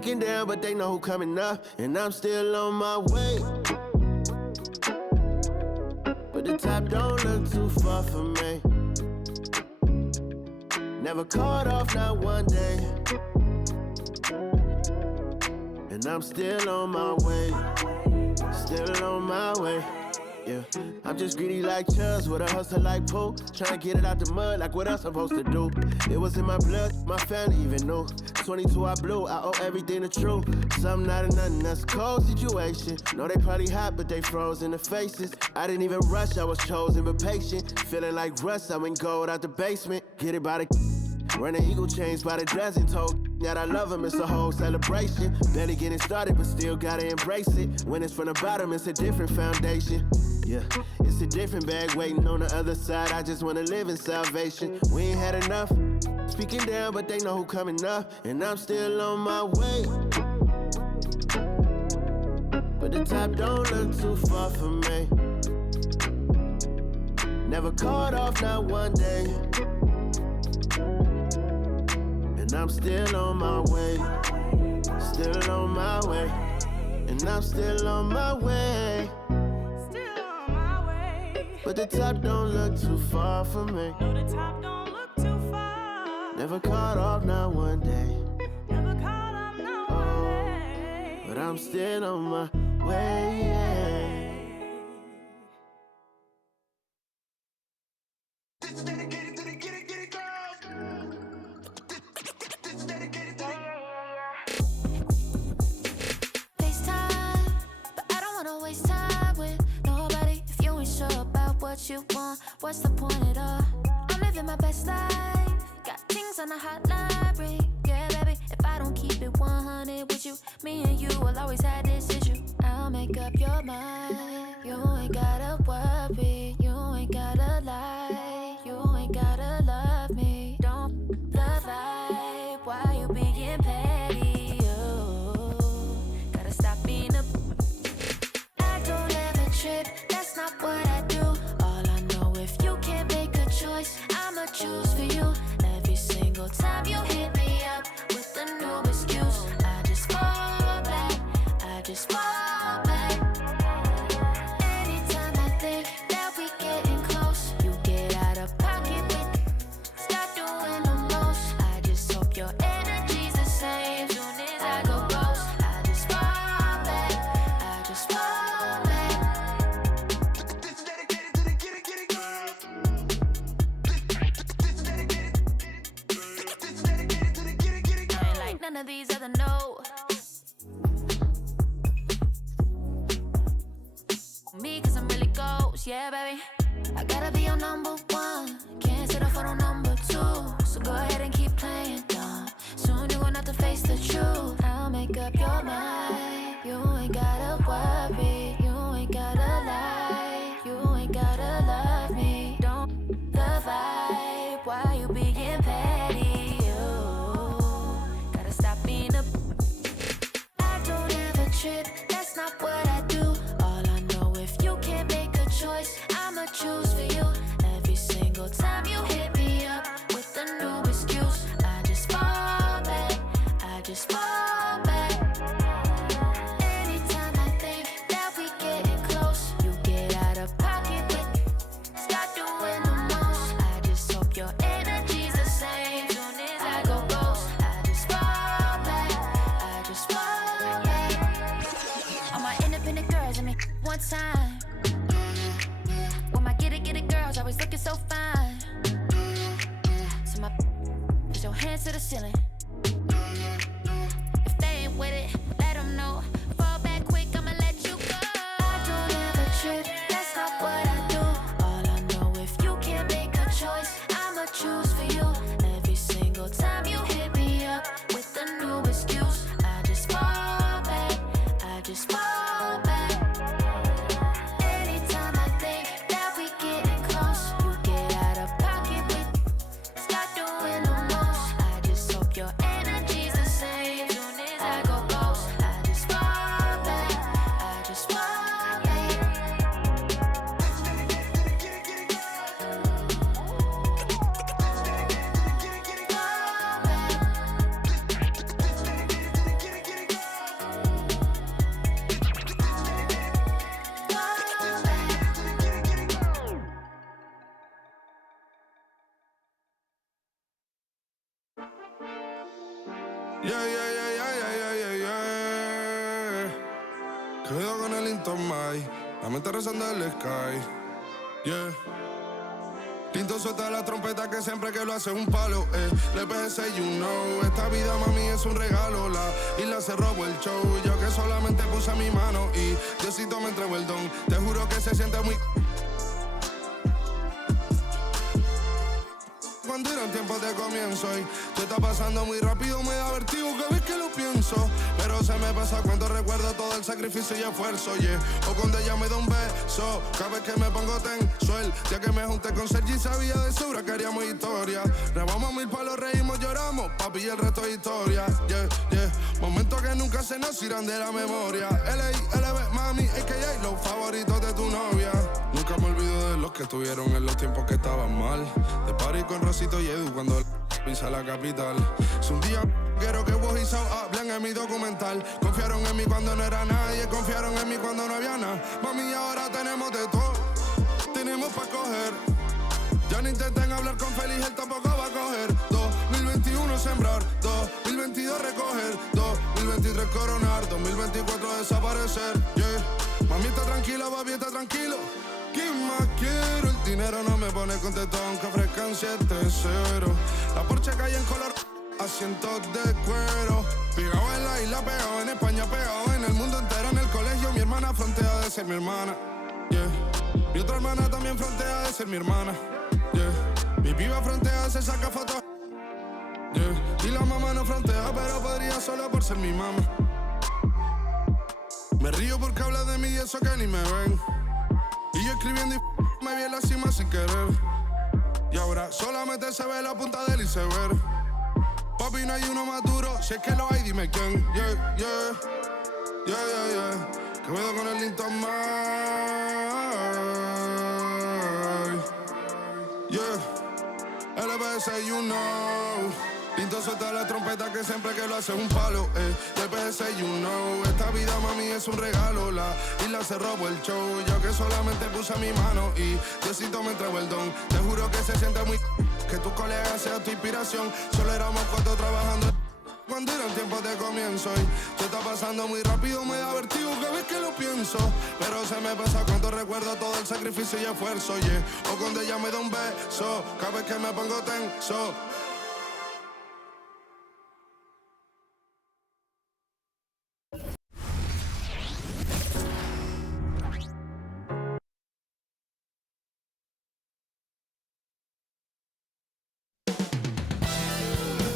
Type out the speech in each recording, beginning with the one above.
down, but they know who coming up, and I'm still on my way. But the top don't look too far for me. Never caught off, not one day. And I'm still on my way. Still on my way. Yeah, I'm just greedy like Chubbs with a hustle like Pooh. Trying to get it out the mud like what else I'm supposed to do. It was in my blood, my family even knew. 22 I blew, I owe everything to true. Something out of nothing, that's a cold situation. Know they probably hot, but they froze in the faces. I didn't even rush, I was chosen but patient. Feeling like rust, I went gold out the basement. Get it by the running eagle chains by the dozen. Told that I love him, it's a whole celebration. Barely getting started, but still gotta embrace it. When it's from the bottom, it's a different foundation. Yeah, it's a different bag waiting on the other side. I just wanna live in salvation. We ain't had enough. Speaking down, but they know who coming up, and I'm still on my way. But the top don't look too far for me. Never caught off, not one day. And I'm still on my way. Still on my way. And I'm still on my way. But the top don't look too far for me. No, the top don't look too far. Never caught off, not one day. Never caught off, not one day. But I'm still on my way. This is dedicated to the get it girls. This is dedicated to FaceTime, but I don't wanna waste time with nobody if you ain't sure about what you want. What's the point at all? I'm living my best life. Got things on the hotline ring. Yeah, baby, if I don't keep it 100 with you, me and you will always have this issue. I'll make up your mind. You ain't gotta worry. You ain't gotta lie. You ain't gotta love me. Don't the vibe. Why you being petty? You gotta stop being a. I don't ever trip. That's not what I do. All I know, if you can't make a choice, I'ma choose for you. Every single time you hit me up with a new excuse, I just fall back. I just fall back. Anytime I think that we getting close, you get out of pocket with. Stop doing the most. I just hope your energy's the same. Soon as I go ghost, I just fall back. I just fall back. this is dedicated to the get it girls. This is dedicated to the get it girls. I ain't like none of these other no. Me, cause I'm really ghost, yeah, baby. I gotta be your number one. Can't settle for no number two. So go ahead and keep playing dumb. Soon you gonna have to face the truth. I'll make up your mind. You ain't gotta worry. You ain't gotta lie. You ain't gotta love me. Don't the vibe. Why you being petty? You gotta stop being a. I don't ever trip. That's not what I do. All I know, if you can't make a choice, I'ma choose for you. Every single time you hit me up with a new excuse, I just fall back. I just fall back. Anytime I think that we getting close, you get out of pocket with. Stop doing the most. I just hope your energy's the same. Soon as I go ghost, I just fall back. I just fall back. All my independent girls, I mean, one time. When my get it girls always looking so fine. So my put your hands to the ceiling. If they ain't with it, let them know. Fall back quick, I'ma let you go. I don't ever trip, that's not what I do. All I know, if you can't make a choice, I'ma choose for you. Every single time you hit me up with a new excuse, I just fall back. I just fall back. Anytime I think that we getting close, you get out of pocket with. Stop doing the most. I just hope your energy's the same. Soon as I go ghost, I just fall back. I just fall back. This is dedicated to the get it girls. This is dedicated to the get it girls. Fall back. This is dedicated to the get it Quedo con el Intomai, la mente rezando el sky. Yeah. Tinto suelta la trompeta que siempre que lo hace es un palo. Le PSA, you know. Esta vida, mami, es un regalo. La isla se robó el show. Yo que solamente puse mi mano y Diosito me entregó el don. Te juro que se siente muy... Cuando eran tiempos de comienzo y tú está pasando muy rápido, me da vertigo cada vez que lo pienso. Pero se me pasa cuando recuerdo todo el sacrificio y esfuerzo, yeah. O cuando ella me da un beso, cada vez que me pongo tenso. El día que me junté con Sergi sabía de sobra que haríamos historia. Grabamos 1000 palos, reímos, lloramos, papi, y el resto es historia, yeah, yeah. Momentos que nunca se nos irán de la memoria. L.A., LB, mami, AKA, los favoritos de tu novia. Nunca me olvido de los que estuvieron en los tiempos que estaban mal. De party con Rosito y Edu cuando pisa la capital. Es un día quiero que vos y Sao hablen en mi documental. Confiaron en mí cuando no era nadie, confiaron en mí cuando no había nada. Mami, ahora tenemos de todo, tenemos pa' coger. Ya no intenten hablar con Feliz, él tampoco va a coger. 2021 sembrar, 2022 recoger, 2023 coronar, 2024 desaparecer, yeah. Mami está tranquila, papi está tranquilo. ¿Qué más quiero? El dinero no me pone contento aunque ofrezcan 7-0. La Porsche cae en color, asientos de cuero. Pegado en la isla, pegado en España, pegado en el mundo entero. En el colegio mi hermana frontea de ser mi hermana, yeah. Mi otra hermana también frontea de ser mi hermana, yeah. Mi piba frontea, se saca fotos, yeah. Y la mamá no frontea, pero podría solo por ser mi mamá. Me río porque habla de mí y eso que ni me ven. Y yo escribiendo y me vi en la cima sin querer. Y ahora solamente se ve la punta del iceberg. Papi, no hay uno más duro, si es que lo hay, dime quién. Yeah, yeah, yeah, yeah, yeah. Que veo con el Intomai. Yeah, LBS, you know. Tinto suelta la trompeta que siempre que lo hace es un palo, LBS, you know. Esta vida, mami, es un regalo. La isla se robó el show. Yo que solamente puse mi mano y Diosito me entregó el don. Te juro que se siente muy... que tus colegas sean tu inspiración. Solo éramos 4 trabajando cuando eran tiempos de comienzo y tú está pasando muy rápido, me da vertigo cada vez que lo pienso. Pero se me pasa cuando recuerdo todo el sacrificio y esfuerzo, yeah. O cuando ella me da un beso, cada vez que me pongo tenso.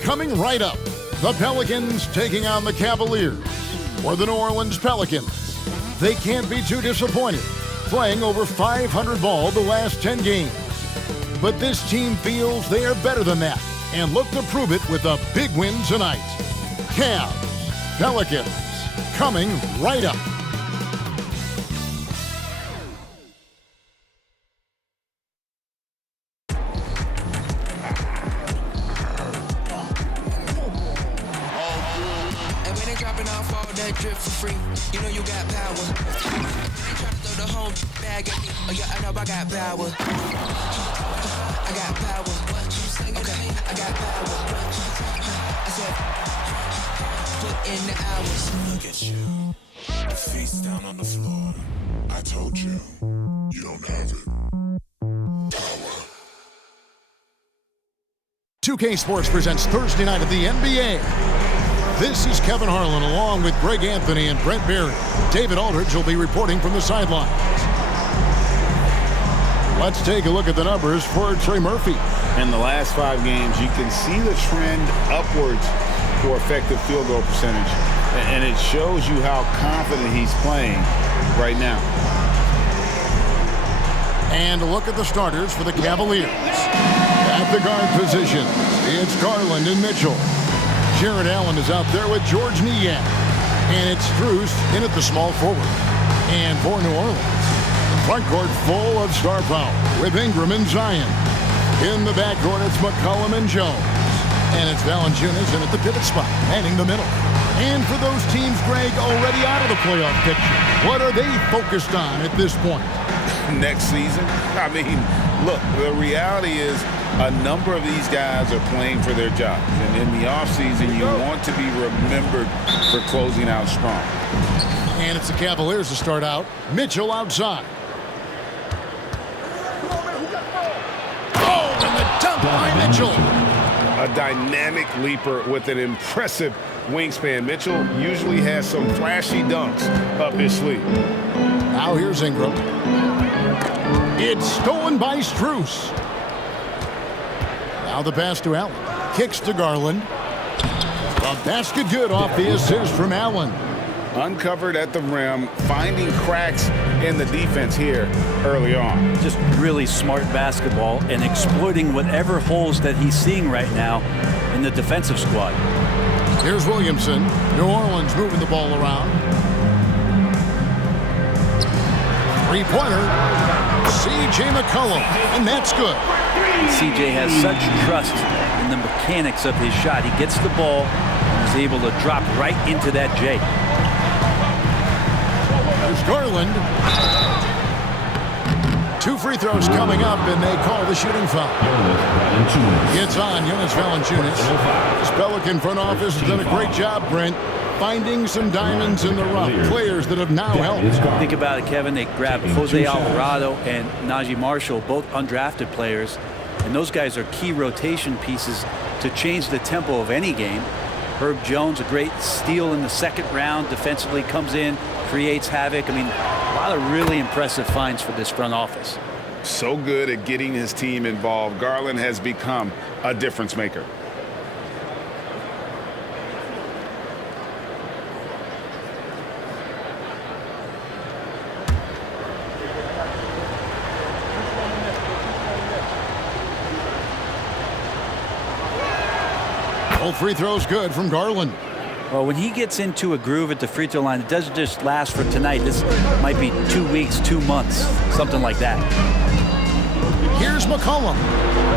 Coming right up, the Pelicans taking on the Cavaliers. For the New Orleans Pelicans, they can't be too disappointed, playing over 500 ball the last 10 games. But this team feels they are better than that and look to prove it with a big win tonight. Cavs, Pelicans, coming right up. Drip for free, you know you got power. They try to throw the home bag at me. Oh yeah, I know I got power. I got power. Okay, I got power. I said, put in the hours. Look at you, face down on the floor. I told you, you don't have it. Power. 2K Sports presents Thursday night of the NBA. This is Kevin Harlan along with Greg Anthony and Brent Berry. David Aldridge will be reporting from the sidelines. Let's take a look at the numbers for Trey Murphy. In the last 5 games, you can see the trend upwards for effective field goal percentage. And it shows you how confident he's playing right now. And a look at the starters for the Cavaliers. At the guard position, it's Garland and Mitchell. Jared Allen is out there with George Niang. And it's Strus in at the small forward. And for New Orleans, the front court full of star power with Ingram and Zion. In the backcourt, it's McCollum and Jones. And it's Valanciunas in at the pivot spot, manning the middle. And for those teams, Greg, already out of the playoff picture, what are they focused on at this point? Next season, I mean, Look, the reality is a number of these guys are playing for their jobs. And in the offseason, you want to be remembered for closing out strong. And it's the Cavaliers to start out. Mitchell outside. Oh, and the dunk by Mitchell. A dynamic leaper with an impressive wingspan. Mitchell usually has some flashy dunks up his sleeve. Now here's Ingram. It's stolen by Strus. Now the pass to Allen. Kicks to Garland. A basket good off the assist from Allen. Uncovered at the rim, finding cracks in the defense here early on. Just really smart basketball and exploiting whatever holes that he's seeing right now in the defensive squad. Here's Williamson. New Orleans moving the ball around. Three-pointer. C.J. McCollum, and that's good. C.J. has such trust in the mechanics of his shot. He gets the ball and is able to drop right into that J. There's Garland. 2 free throws coming up, and they call the shooting foul. It's on Jonas Valanciunas. This Pelican front office has done a great job, Brent, finding some diamonds in the rough. Players that have now helped. Think about it, Kevin. They grabbed Jose Alvarado and Najee Marshall, both undrafted players, and those guys are key rotation pieces to change the tempo of any game. Herb Jones, a great steal in the second round, defensively comes in, creates havoc. I mean, a lot of really impressive finds for this front office. So good at getting his team involved. Garland has become a difference maker. Both free throws good from Garland. Well, when he gets into a groove at the free throw line, it doesn't just last for tonight. This might be 2 weeks, 2 months, something like that. Here's McCollum.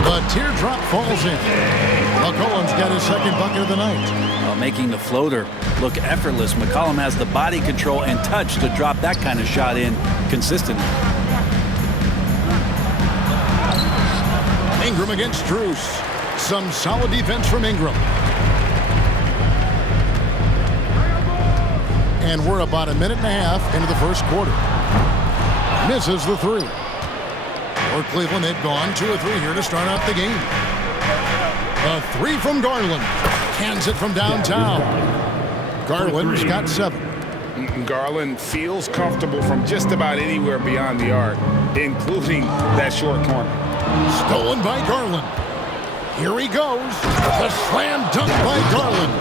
The teardrop falls in. McCollum's got his second bucket of the night. Making the floater look effortless. McCollum has the body control and touch to drop that kind of shot in consistently. Ingram against Strus. Some solid defense from Ingram. And we're about a minute and a half into the first quarter. Misses the three. For Cleveland, they've gone 2 or 3 here to start out the game. A three from Garland. Cans it from downtown. Garland's got 7. Garland feels comfortable from just about anywhere beyond the arc, including that short corner. Stolen by Garland. Here he goes. The slam dunk by Garland.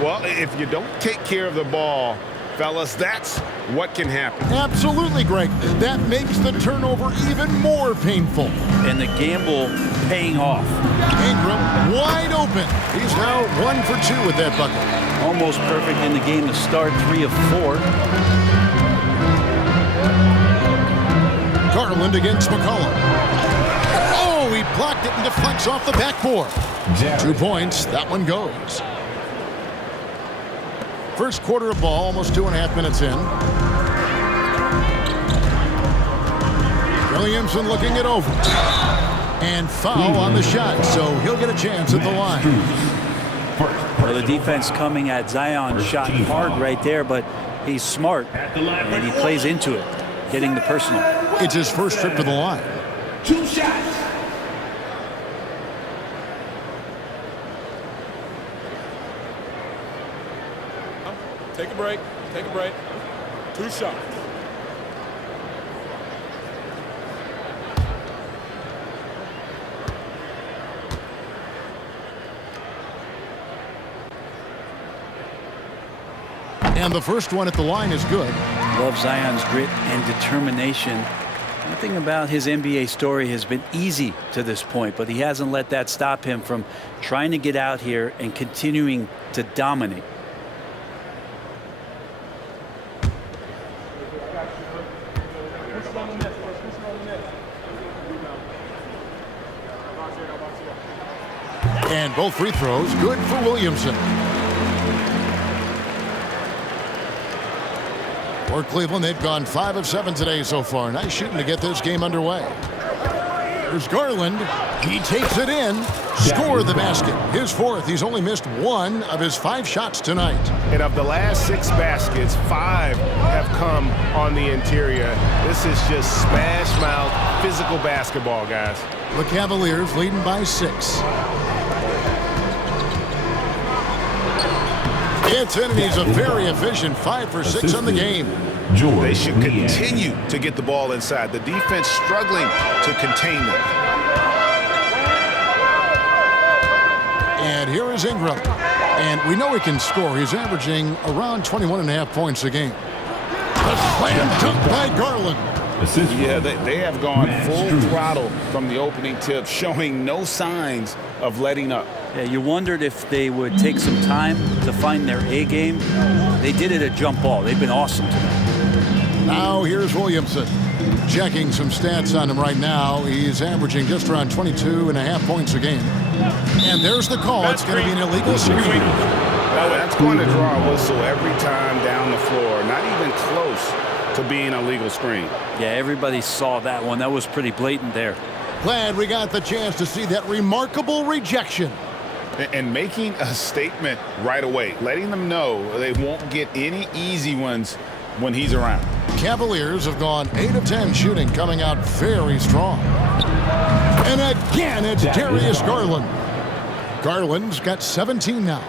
Well, if you don't take care of the ball, fellas, that's what can happen. Absolutely, Greg. That makes the turnover even more painful. And the gamble paying off. Ingram wide open. He's now 1 for 2 with that bucket. Almost perfect in the game to start, 3 of 4. Garland against McCollum. Oh, he blocked it and deflects off the backboard. 2 points. That one goes. First quarter of ball, almost 2.5 minutes in. Williamson looking it over. And foul on the shot, so he'll get a chance at the line. Well, the defense coming at Zion shot hard right there, but he's smart, and he plays into it, getting the personal. It's his first trip to the line. 2 shots. Take a break. Take a break. 2 shots. And the first one at the line is good. Love Zion's grit and determination. Nothing about his NBA story has been easy to this point, but he hasn't let that stop him from trying to get out here and continuing to dominate. And both free throws good for Williamson. For Cleveland, they've gone 5 of 7 today so far. Nice shooting to get this game underway. Here's Garland. He takes it in. Scored the basket. His fourth. He's only missed one of his 5 shots tonight. And of the last 6 baskets, 5 have come on the interior. This is just smash mouth, physical basketball, guys. The Cavaliers leading by 6. It's in, and he's a very efficient 5 for 6 on the game. They should continue to get the ball inside. The defense struggling to contain them. And here is Ingram. And we know he can score. He's averaging around 21.5 points a game. A slam dunk by Garland. Yeah, they have gone full throttle from the opening tip, showing no signs of letting up. Yeah, you wondered if they would take some time to find their A game. They did it at jump ball. They've been awesome tonight. Now here's Williamson. Checking some stats on him right now. He's averaging just around 22.5 points a game. And there's the call. It's going to be an illegal screen. Oh, that's going to draw a whistle every time down the floor. Not even close to being a legal screen. Yeah, everybody saw that one. That was pretty blatant there. Glad we got the chance to see that remarkable rejection. And making a statement right away, letting them know they won't get any easy ones when he's around. Cavaliers have gone 8 of 10 shooting, coming out very strong. And again, it's Darius Garland. Garland's got 17 now.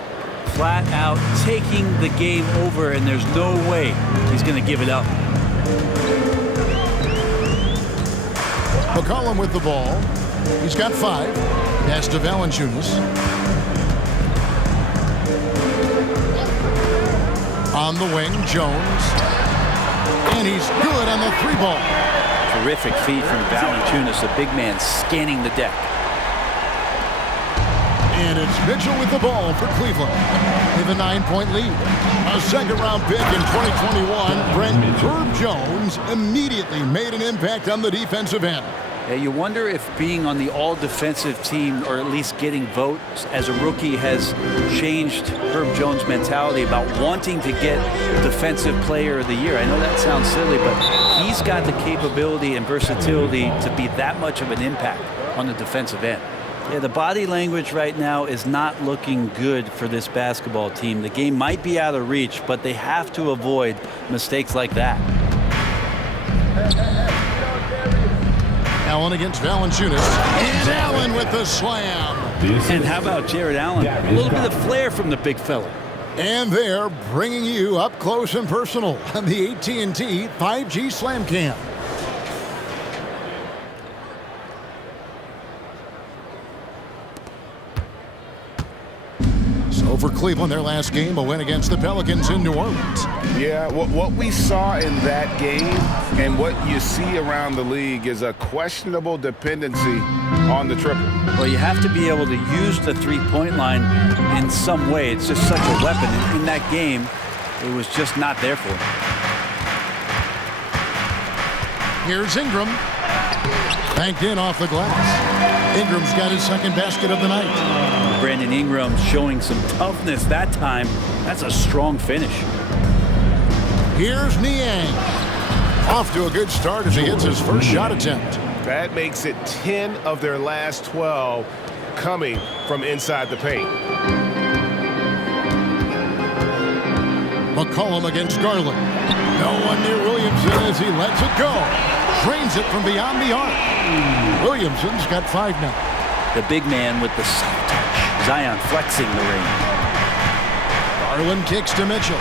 Flat out taking the game over, and there's no way he's going to give it up. McCollum with the ball. He's got 5. Pass to Valanciunas. On the wing, Jones. And he's good on the 3-ball. Terrific feed from Valanciunas, the big man scanning the deck. And it's Mitchell with the ball for Cleveland. With a 9-point lead. A second-round pick in 2021, Herb Jones immediately made an impact on the defensive end. Yeah, you wonder if being on the all-defensive team, or at least getting votes as a rookie, has changed Herb Jones' mentality about wanting to get Defensive Player of the Year. I know that sounds silly, but he's got the capability and versatility to be that much of an impact on the defensive end. Yeah, the body language right now is not looking good for this basketball team. The game might be out of reach, but they have to avoid mistakes like that. Allen against Valanciunas. And Allen with the slam. And how about Jared Allen? A little bit of flair from the big fella. And they're bringing you up close and personal on the AT&T 5G Slam Cam. So for Cleveland, their last game, a win against the Pelicans in New Orleans. Yeah, what we saw in that game and what you see around the league is a questionable dependency on the triple. Well, you have to be able to use the three-point line in some way. It's just such a weapon. In that game, it was just not there for him. Here's Ingram. Banked in off the glass. Ingram's got his second basket of the night. Brandon Ingram showing some toughness that time. That's a strong finish. Here's Niang. Off to a good start as he gets his first shot attempt. That makes it 10 of their last 12 coming from inside the paint. McCollum against Garland. No one near Williamson as he lets it go. Drains it from beyond the arc. Williamson's got 5 now. The big man with the soft touch. Zion flexing the ring. Garland kicks to Mitchell.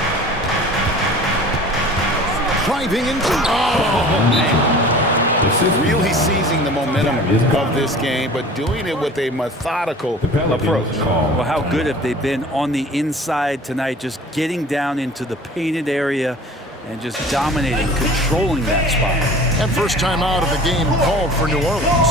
Driving into... Oh, man. Really seizing the momentum of this game, but doing it with a methodical approach. Well, how good have they been on the inside tonight, just getting down into the painted area and just dominating, controlling that spot. And first time out of the game called for New Orleans.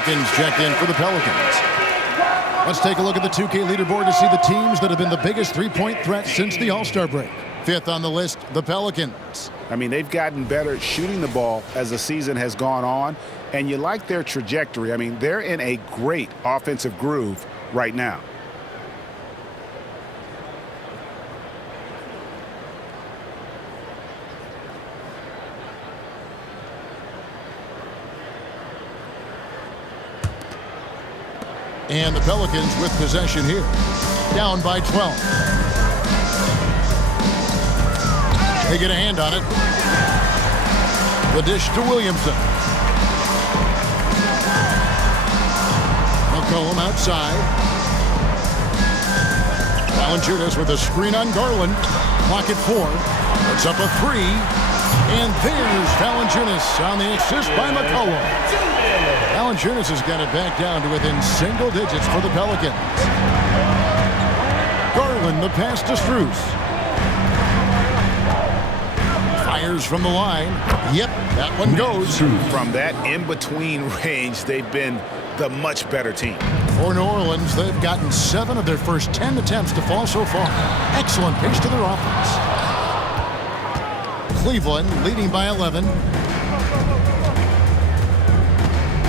Hawkins checked in for the Pelicans. Let's take a look at the 2K leaderboard to see the teams that have been the biggest three-point threat since the All-Star break. Fifth on the list, the Pelicans. I mean, they've gotten better at shooting the ball as the season has gone on, and you like their trajectory. I mean, they're in a great offensive groove right now. And the Pelicans with possession here. Down by 12. They get a hand on it. The dish to Williamson. McCollum outside. Valanciunas with a screen on Garland. Clock at 4. Puts up a 3. And there's Valanciunas on the assist by McCollum. Valanciunas has got it back down to within single digits for the Pelicans. Garland, the pass to Strus. Fires from the line. Yep, that one goes. From that in-between range, they've been the much better team. For New Orleans, they've gotten 7 of their first 10 attempts to fall so far. Excellent pace to their offense. Cleveland leading by 11.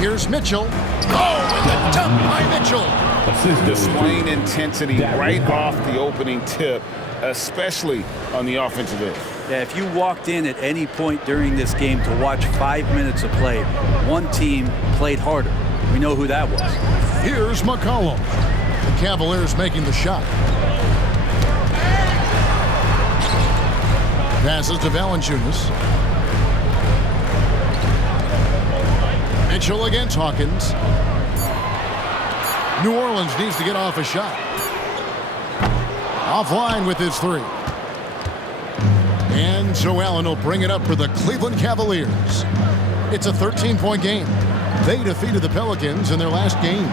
Here's Mitchell. Oh, and the dump by Mitchell. Displaying intensity right off the opening tip, especially on the offensive end. Yeah, if you walked in at any point during this game to watch 5 minutes of play, one team played harder. We know who that was. Here's McCollum. The Cavaliers making the shot. Passes to Valanciunas. Mitchell against Hawkins. New Orleans needs to get off a shot. Offline with his 3. And so Allen will bring it up for the Cleveland Cavaliers. It's a 13-point game. They defeated the Pelicans in their last game.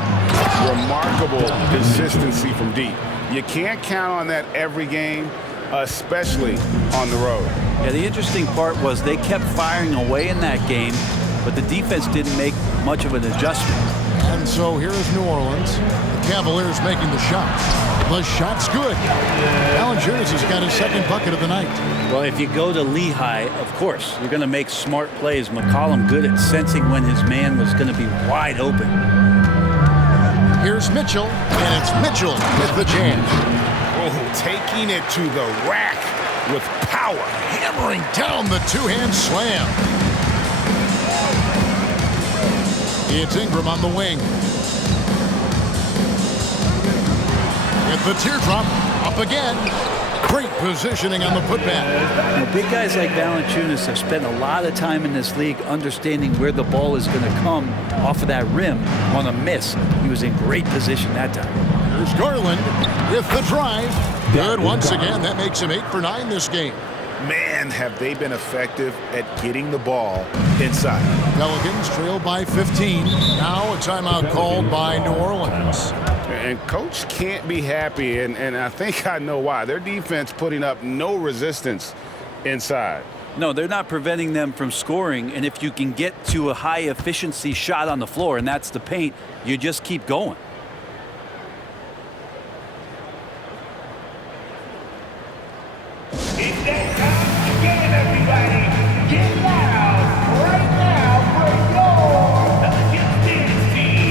Remarkable consistency from deep. You can't count on that every game, especially on the road. Yeah, the interesting part was they kept firing away in that game, but the defense didn't make much of an adjustment. And so here is New Orleans. The Cavaliers making the shot. The shot's good. Valanciunas has got his second bucket of the night. Well, if you go to Lehigh, of course, you're going to make smart plays. McCollum good at sensing when his man was going to be wide open. Here's Mitchell, and it's Mitchell with the jam. Oh, taking it to the rack with power. Hammering down the two-hand slam. It's Ingram on the wing. With the teardrop, up again. Great positioning on the putback. You know, big guys like Valanciunas have spent a lot of time in this league understanding where the ball is going to come off of that rim on a miss. He was in great position that time. Here's Garland with the drive. Good once again. That makes him 8 for 9 this game. Man, have they been effective at getting the ball inside. Pelicans trail by 15. Now a timeout called by New Orleans. And coach can't be happy, and I think I know why. Their defense putting up no resistance inside. No, they're not preventing them from scoring, and if you can get to a high-efficiency shot on the floor, and that's the paint, you just keep going. It's that time again, everybody. Get loud right now for your Pelicans team.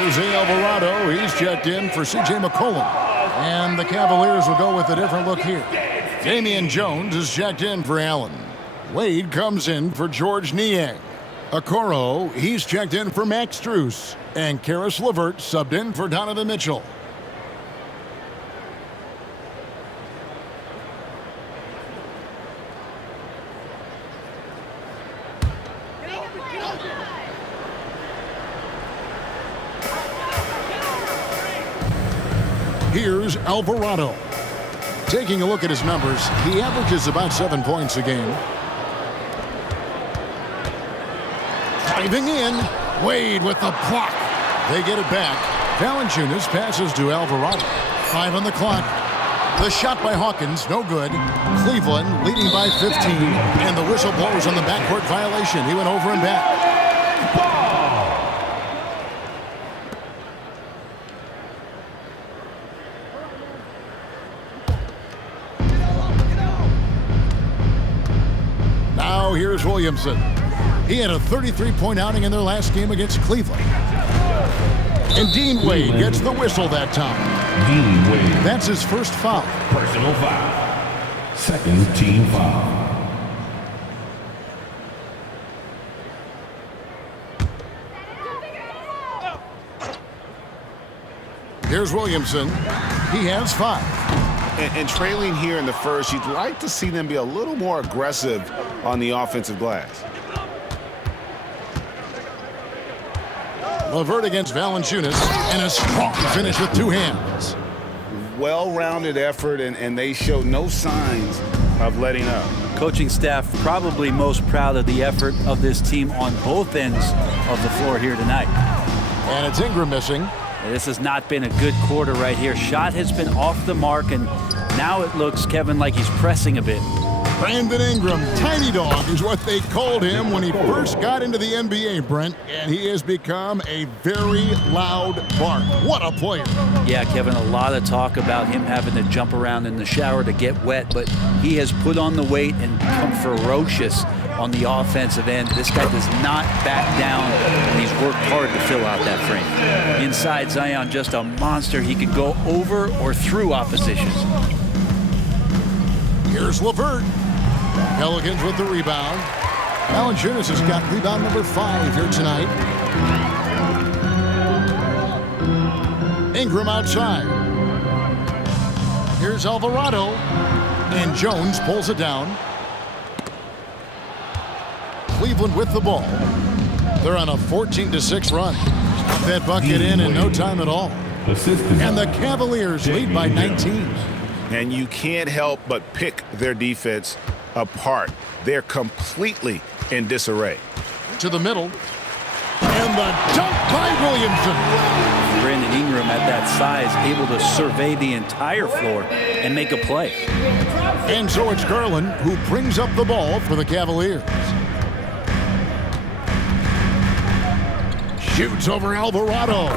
Jose Alvarado, he's checked in for C.J. McCollum. And the Cavaliers will go with a different look here. Damian Jones is checked in for Allen. Wade comes in for George Niang. Okoro, he's checked in for Max Strus. And Karis LeVert subbed in for Donovan Mitchell. Here's Alvarado. Taking a look at his numbers, he averages about 7 points a game. Driving in, Wade with the block. They get it back. Valanciunas passes to Alvarado. 5 on the clock. The shot by Hawkins, no good. Cleveland leading by 15, and the whistle blows on the backcourt violation. He went over and back. Now here's Williamson. He had a 33-point outing in their last game against Cleveland. And Dean Wade gets the whistle that time. Dean Wade. That's his first foul. Personal foul. Second team foul. Here's Williamson. He has 5. And trailing here in the first, you'd like to see them be a little more aggressive on the offensive glass. LeVert against Valanciunas, and a strong finish with 2 hands. Well-rounded effort, and they show no signs of letting up. Coaching staff probably most proud of the effort of this team on both ends of the floor here tonight. And it's Ingram missing. This has not been a good quarter right here. Shot has been off the mark, and now it looks, Kevin, like he's pressing a bit. Brandon Ingram, Tiny Dog is what they called him when he first got into the NBA, Brent, and he has become a very loud bark. What a player. Yeah, Kevin, a lot of talk about him having to jump around in the shower to get wet, but he has put on the weight and become ferocious on the offensive end. This guy does not back down, and he's worked hard to fill out that frame. Inside Zion, just a monster. He can go over or through opposition. Here's LeVert. Pelicans with the rebound. Valanciunas has got rebound number 5 here tonight. Ingram outside. Here's Alvarado. And Jones pulls it down. Cleveland with the ball. They're on a 14-6 run. Got that bucket in no time at all. And the Cavaliers lead by 19. And you can't help but pick their defense apart. They're completely in disarray. To the middle. And the dunk by Williamson. Brandon Ingram at that size, able to survey the entire floor and make a play. And so it's Garland who brings up the ball for the Cavaliers. Shoots over Alvarado.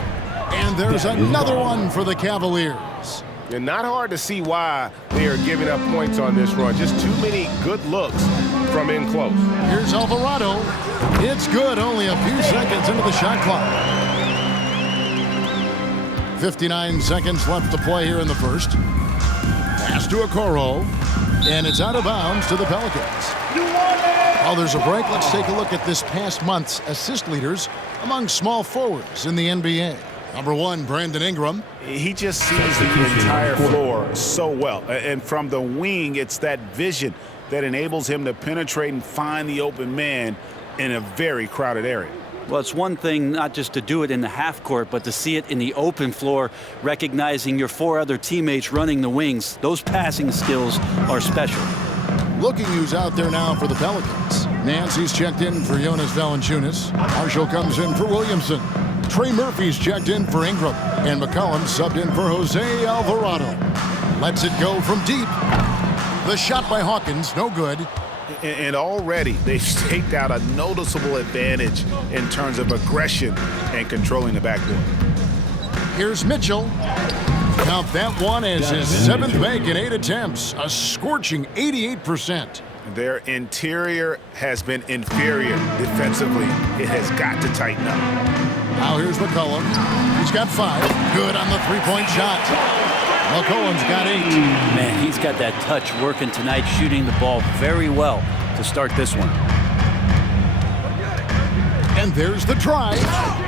And there's another one for the Cavaliers. And not hard to see why they are giving up points on this run. Just too many good looks from in close. Here's Alvarado. It's good, only a few seconds into the shot clock. 59 seconds left to play here in the first. Pass to Okoro. And it's out of bounds to the Pelicans. While there's a break, let's take a look at this past month's assist leaders among small forwards in the NBA. Number 1, Brandon Ingram. He just sees the entire floor so well. And from the wing, it's that vision that enables him to penetrate and find the open man in a very crowded area. Well, it's one thing not just to do it in the half court, but to see it in the open floor, recognizing your 4 other teammates running the wings. Those passing skills are special. Looking who's out there now for the Pelicans. Nancy's checked in for Jonas Valanciunas. Marshall comes in for Williamson. Trey Murphy's checked in for Ingram. And McCollum subbed in for Jose Alvarado. Lets it go from deep. The shot by Hawkins, no good. And already they've staked out a noticeable advantage in terms of aggression and controlling the backcourt. Here's Mitchell. Count that one as his 7th make in 8 attempts. A scorching 88%. Their interior has been inferior defensively. It has got to tighten up. Now here's McCollum. He's got 5. Good on the three-point shot. McCollum's got 8. Man, he's got that touch working tonight, shooting the ball very well to start this one. And there's the drive.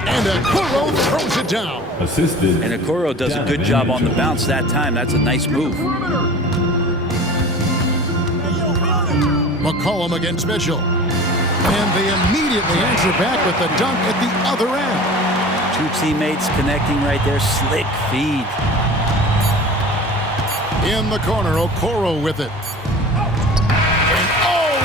And Okoro throws it down. Assisted. And Okoro does a good job on the bounce that time. That's a nice move. McCollum against Mitchell. And they immediately answer back with the dunk at the other end. 2 teammates connecting right there. Slick feed. In the corner, Okoro with it. And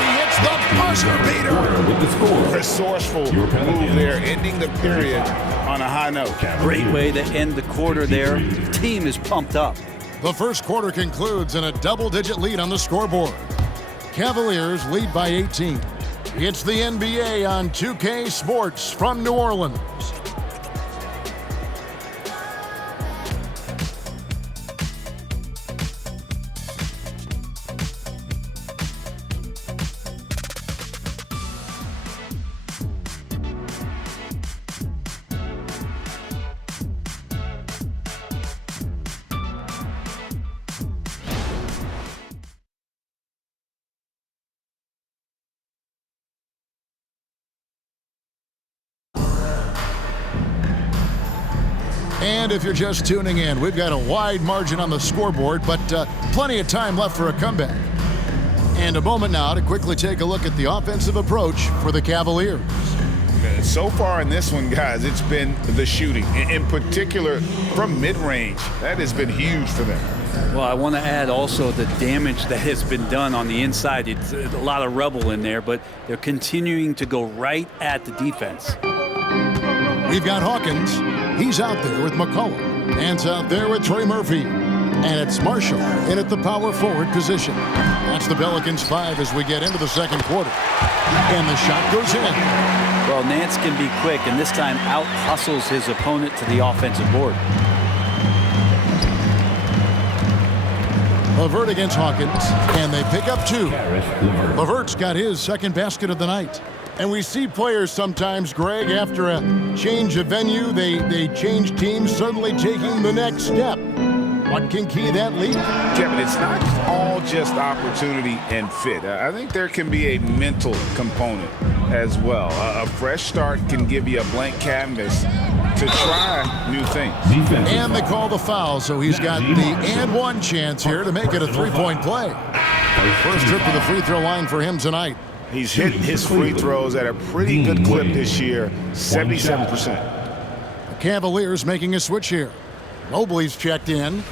he hits the buzzer beater. With the score. Resourceful move there, ending the period on a high note. Great way to end the quarter there. The team is pumped up. The first quarter concludes in a double-digit lead on the scoreboard. Cavaliers lead by 18. It's the NBA on 2K Sports from New Orleans. And if you're just tuning in, we've got a wide margin on the scoreboard, but plenty of time left for a comeback. And a moment now to quickly take a look at the offensive approach for the Cavaliers. So far in this one, guys, it's been the shooting, in particular from mid-range. That has been huge for them. Well, I want to add also the damage that has been done on the inside. It's a lot of rubble in there, but they're continuing to go right at the defense. We've got Hawkins. He's out there with McCollum. Ant's out there with Trey Murphy. And it's Marshall in at the power forward position. That's the Pelicans 5 as we get into the second quarter. And the shot goes in. Well, Nance can be quick, and this time out-hustles his opponent to the offensive board. LeVert against Hawkins, and they pick up 2. LeVert's got his second basket of the night. And we see players sometimes, Greg, after a change of venue, they change teams, suddenly taking the next step. What can key that lead? Kevin, it's not all just opportunity and fit. I think there can be a mental component as well. A fresh start can give you a blank canvas to try new things. And they call the foul, so he's got the and one chance here to make it a three-point play. First trip to the free throw line for him tonight. He's hit his free throws at a pretty good clip this year, 77%. The Cavaliers making a switch here. Mobley's checked in.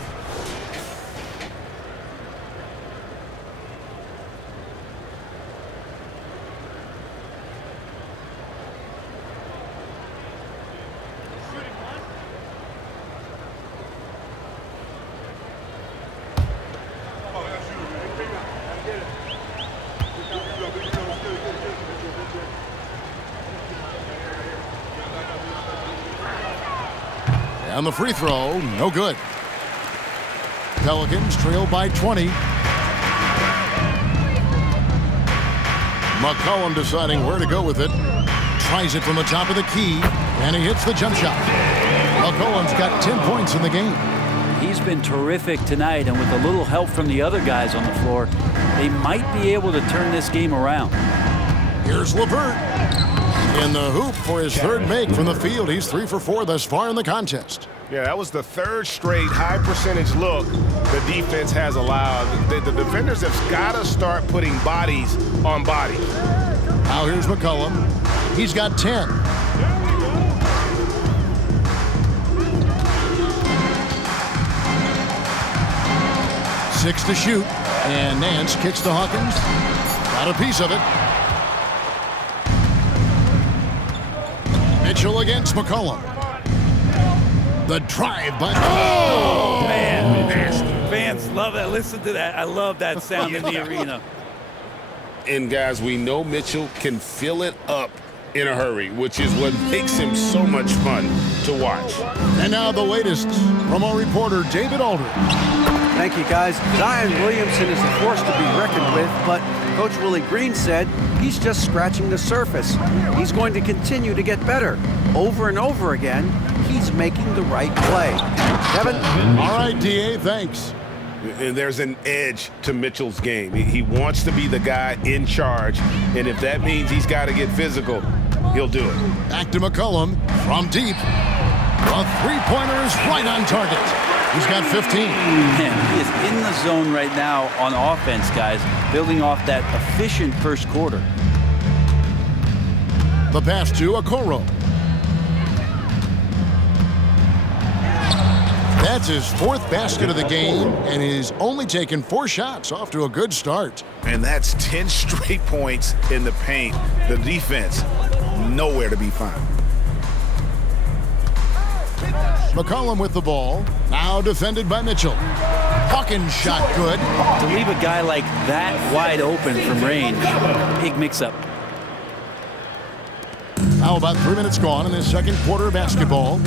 On the free throw, no good. Pelicans trail by 20. McCollum deciding where to go with it. Tries it from the top of the key, and he hits the jump shot. McCollum's got 10 points in the game. He's been terrific tonight, and with a little help from the other guys on the floor, they might be able to turn this game around. Here's LeVert in the hoop for his third make from the field. He's 3 for 4 thus far in the contest. Yeah, that was the third straight high percentage look the defense has allowed. The defenders have got to start putting bodies on bodies. Now here's McCollum. He's got 10. Six to shoot, and Nance kicks to Hawkins. Got a piece of it. Mitchell against McCollum. The drive by... Oh, man. Fans love that. Listen to that. I love that sound in the arena. And, guys, we know Mitchell can fill it up in a hurry, which is what makes him so much fun to watch. And now the latest from our reporter, David Aldridge. Thank you, guys. Zion Williamson is a force to be reckoned with, but Coach Willie Green said he's just scratching the surface. He's going to continue to get better. Over and over again, he's making the right play. Kevin? All right, D.A., thanks. And there's an edge to Mitchell's game. He wants to be the guy in charge, and if that means he's got to get physical, he'll do it. Back to McCollum from deep. The three-pointer's right on target. He's got 15. Man, he is in the zone right now on offense, guys, building off that efficient first quarter. The pass to Okoro. That's his fourth basket of the game, and he's only taken 4 shots. Off to a good start. And that's 10 straight points in the paint. The defense, nowhere to be found. McCollum with the ball. Now defended by Mitchell. Hawkins shot good. To leave a guy like that wide open from range, big mix-up. Now about 3 minutes gone in this second quarter of basketball.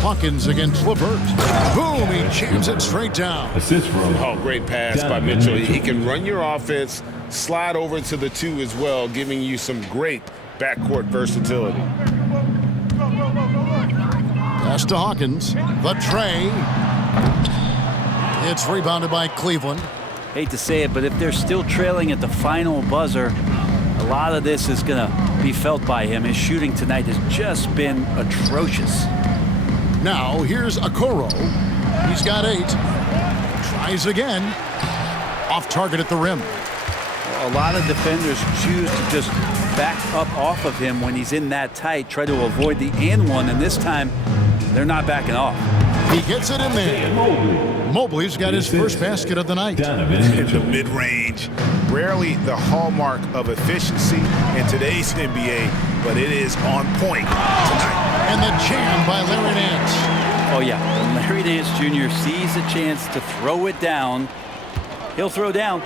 Hawkins against LeVert. Boom, he jams it straight down. Oh, great pass by Mitchell. He can run your offense, slide over to the 2 as well, giving you some great backcourt versatility. Pass to Hawkins. The tray. It's rebounded by Cleveland. Hate to say it, but if they're still trailing at the final buzzer, a lot of this is going to be felt by him. His shooting tonight has just been atrocious. Now here's Okoro. He's got 8. Tries again. Off target at the rim. A lot of defenders choose to just back up off of him when he's in that tight, try to avoid the and one, and this time they're not backing off. He gets it in there. Mobley's got his first basket of the night. In the mid-range, rarely the hallmark of efficiency in today's NBA, but it is on point tonight. And the jam by Larry Nance. Oh yeah, when Larry Nance Jr. sees a chance to throw it down, he'll throw down.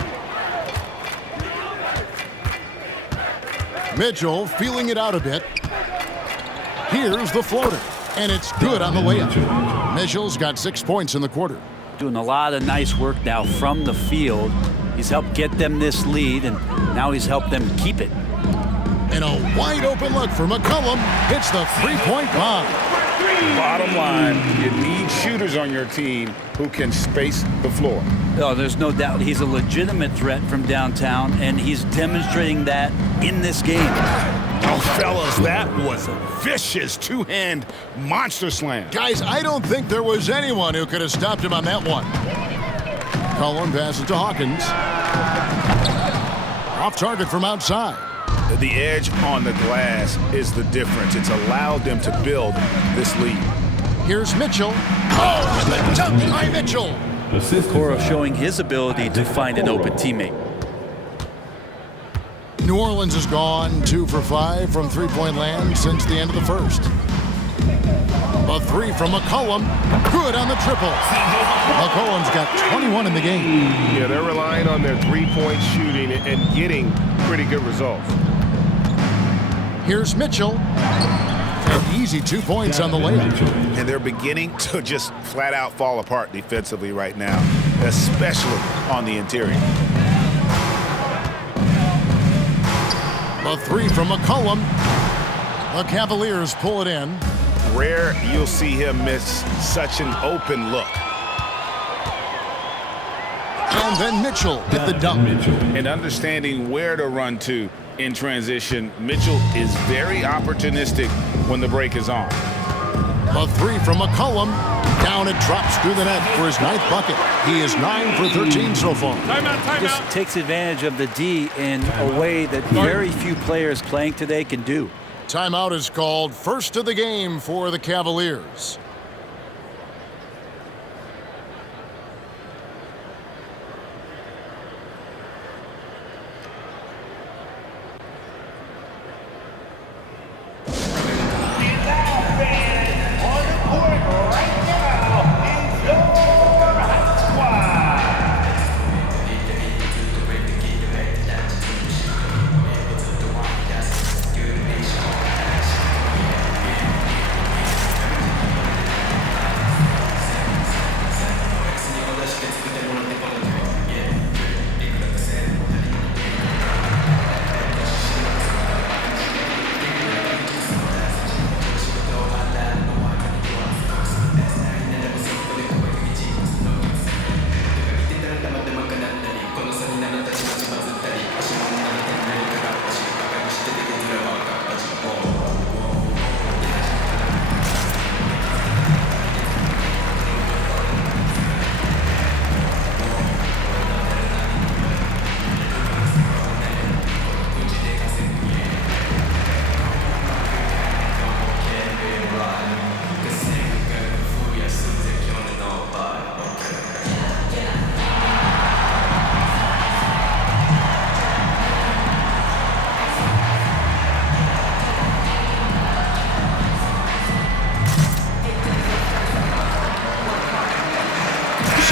Mitchell feeling it out a bit. Here's the floater, and it's good on the layup. Mitchell's got 6 points in the quarter. Doing a lot of nice work now from the field. He's helped get them this lead, and now he's helped them keep it. And a wide open look for McCollum. Hits the three-point bomb. Bottom line, you need shooters on your team who can space the floor. Oh, there's no doubt he's a legitimate threat from downtown, and he's demonstrating that in this game. Oh, fellas, that was a vicious two-hand monster slam. Guys, I don't think there was anyone who could have stopped him on that one. McCollum passes to Hawkins. Off target from outside. The edge on the glass is the difference. It's allowed them to build this lead. Here's Mitchell. Oh, and the dunk by Mitchell. Okoro showing his ability to find an open teammate. New Orleans has gone 2 for 5 from three-point land since the end of the first. A 3 from McCollum. Good on the triple. McCollum's got 21 in the game. Yeah, they're relying on their three-point shooting and getting pretty good results. Here's Mitchell. An easy 2 points on the layup. And they're beginning to just flat out fall apart defensively right now, especially on the interior. A 3 from McCollum. The Cavaliers pull it in. Rare you'll see him miss such an open look. And then Mitchell hit the dunk. And understanding where to run to in transition, Mitchell is very opportunistic when the break is on. A 3 from McCollum. Down it drops through the net for his 9th bucket. He is 9 for 13 so far. Just takes advantage of the D in a way that very few players playing today can do. Timeout is called. First of the game for the Cavaliers.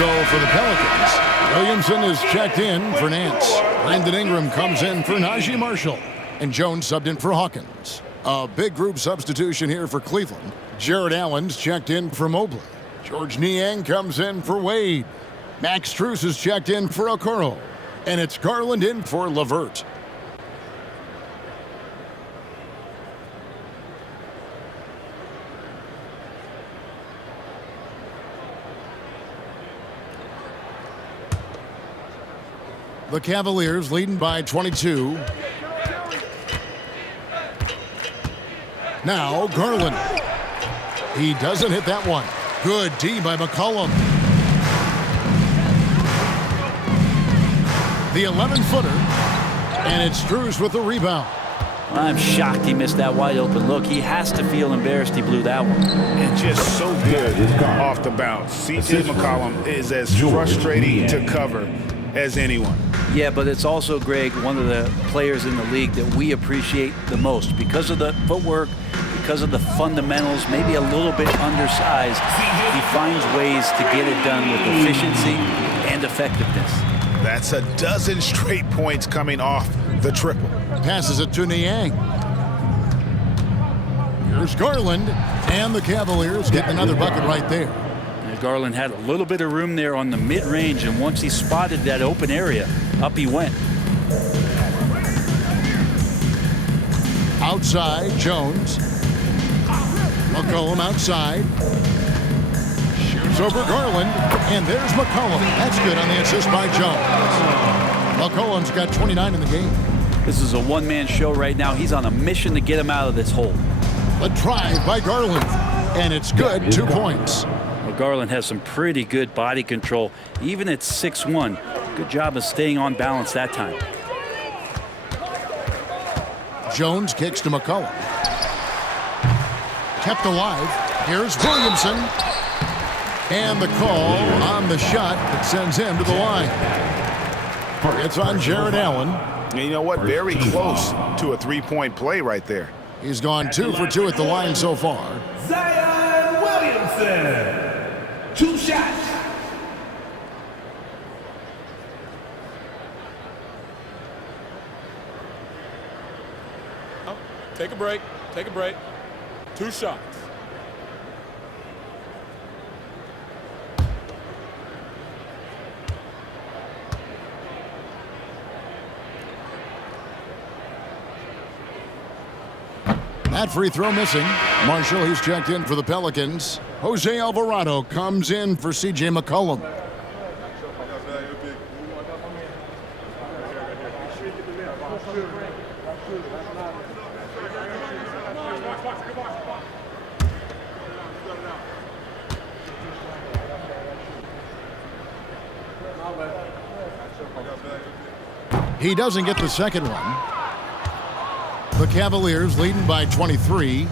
So for the Pelicans, Williamson is checked in for Nance. Brandon Ingram comes in for Najee Marshall. And Jones subbed in for Hawkins. A big group substitution here for Cleveland. Jared Allen's checked in for Mobley. George Niang comes in for Wade. Max Strus is checked in for Okoro. And it's Garland in for LeVert. The Cavaliers leading by 22. Now Garland. He doesn't hit that one. Good D by McCollum. The 11-footer. And it's Strus with the rebound. I'm shocked he missed that wide open look. He has to feel embarrassed he blew that one. And just so good off the bounce. C.J. McCollum is as frustrating to cover as anyone. Yeah, but it's also, Greg, one of the players in the league that we appreciate the most because of the footwork, because of the fundamentals, maybe a little bit undersized. He finds ways to get it done with efficiency and effectiveness. That's a dozen straight points coming off the triple. Passes it to Niang. Here's Garland, and the Cavaliers get another bucket right there. Garland had a little bit of room there on the mid-range, and once he spotted that open area, up he went. Outside, Jones. McCollum outside. Shoots over Garland, and there's McCollum. That's good on the assist by Jones. McCollum's got 29 in the game. This is a one-man show right now. He's on a mission to get him out of this hole. A drive by Garland, and it's good, 2 points. Well, Garland has some pretty good body control, even at 6'1". Good job of staying on balance that time. Jones kicks to McCollum. Kept alive. Here's Williamson. And the call on the shot that sends him to the line. It's on Jared Allen. And you know what? Very close to a three-point play right there. He's gone 2 for 2 at the line so far. Zion Williamson. 2 shots. Take a break. Take a break. 2 shots. That free throw missing. Marshall, he's checked in for the Pelicans. Jose Alvarado comes in for C.J. McCollum. He doesn't get the second one. The Cavaliers leading by 23.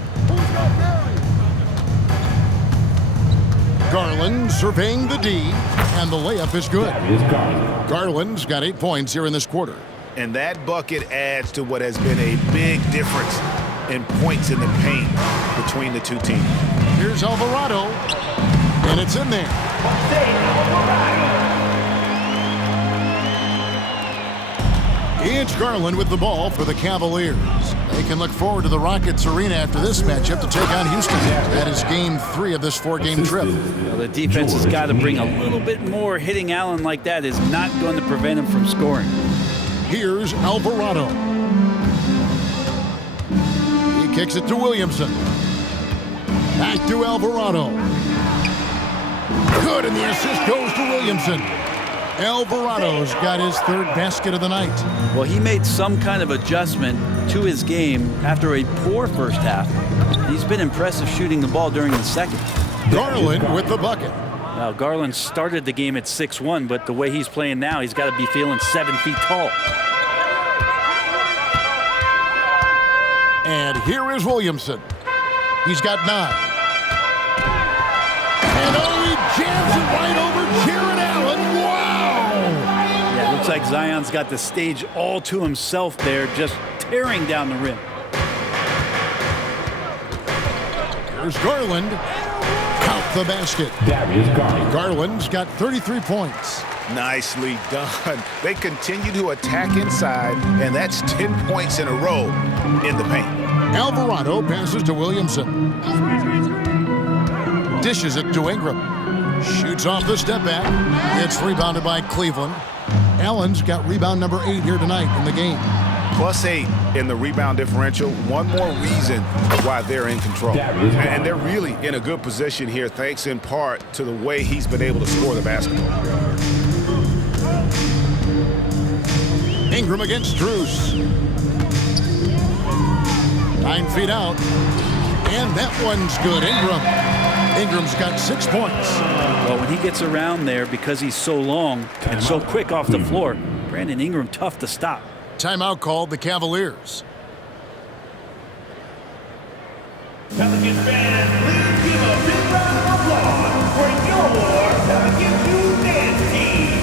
Garland surveying the D, and the layup is good. Garland's got 8 points here in this quarter. And that bucket adds to what has been a big difference in points in the paint between the two teams. Here's Alvarado, and it's in there. It's Garland with the ball for the Cavaliers. They can look forward to the Rockets Arena after this matchup to take on Houston. That is game 3 of this 4-game trip. Well, the defense has got to bring a little bit more. Hitting Allen like that is not going to prevent him from scoring. Here's Alvarado. He kicks it to Williamson. Back to Alvarado. Good, and the assist goes to Williamson. Alvarado's got his 3rd basket of the night. Well, he made some kind of adjustment to his game after a poor first half. He's been impressive shooting the ball during the second. Garland with the bucket. Now, Garland started the game at 6'1", but the way he's playing now, he's got to be feeling 7 feet tall. And here is Williamson. He's got 9. And he jams it right over Jared Allen. Wow! Yeah, it looks like Zion's got the stage all to himself there, just tearing down the rim. Here's Garland. Count the basket. Darius Garland. Garland's got 33 points. Nicely done. They continue to attack inside, and that's 10 points in a row in the paint. Alvarado passes to Williamson. Dishes it to Ingram. Shoots off the step back. It's rebounded by Cleveland. Allen's got rebound number 8 here tonight in the game. +8 in the rebound differential. One more reason why they're in control. And they're really in a good position here, thanks in part to the way he's been able to score the basketball. Ingram against Strus. 9 feet out. And that one's good. Ingram's got 6 points. Well, when he gets around there, because he's so long and so quick off the floor, Brandon Ingram tough to stop. Timeout called the Cavaliers. Pelicans fans, please give a big round of applause for your Pelicans dance team.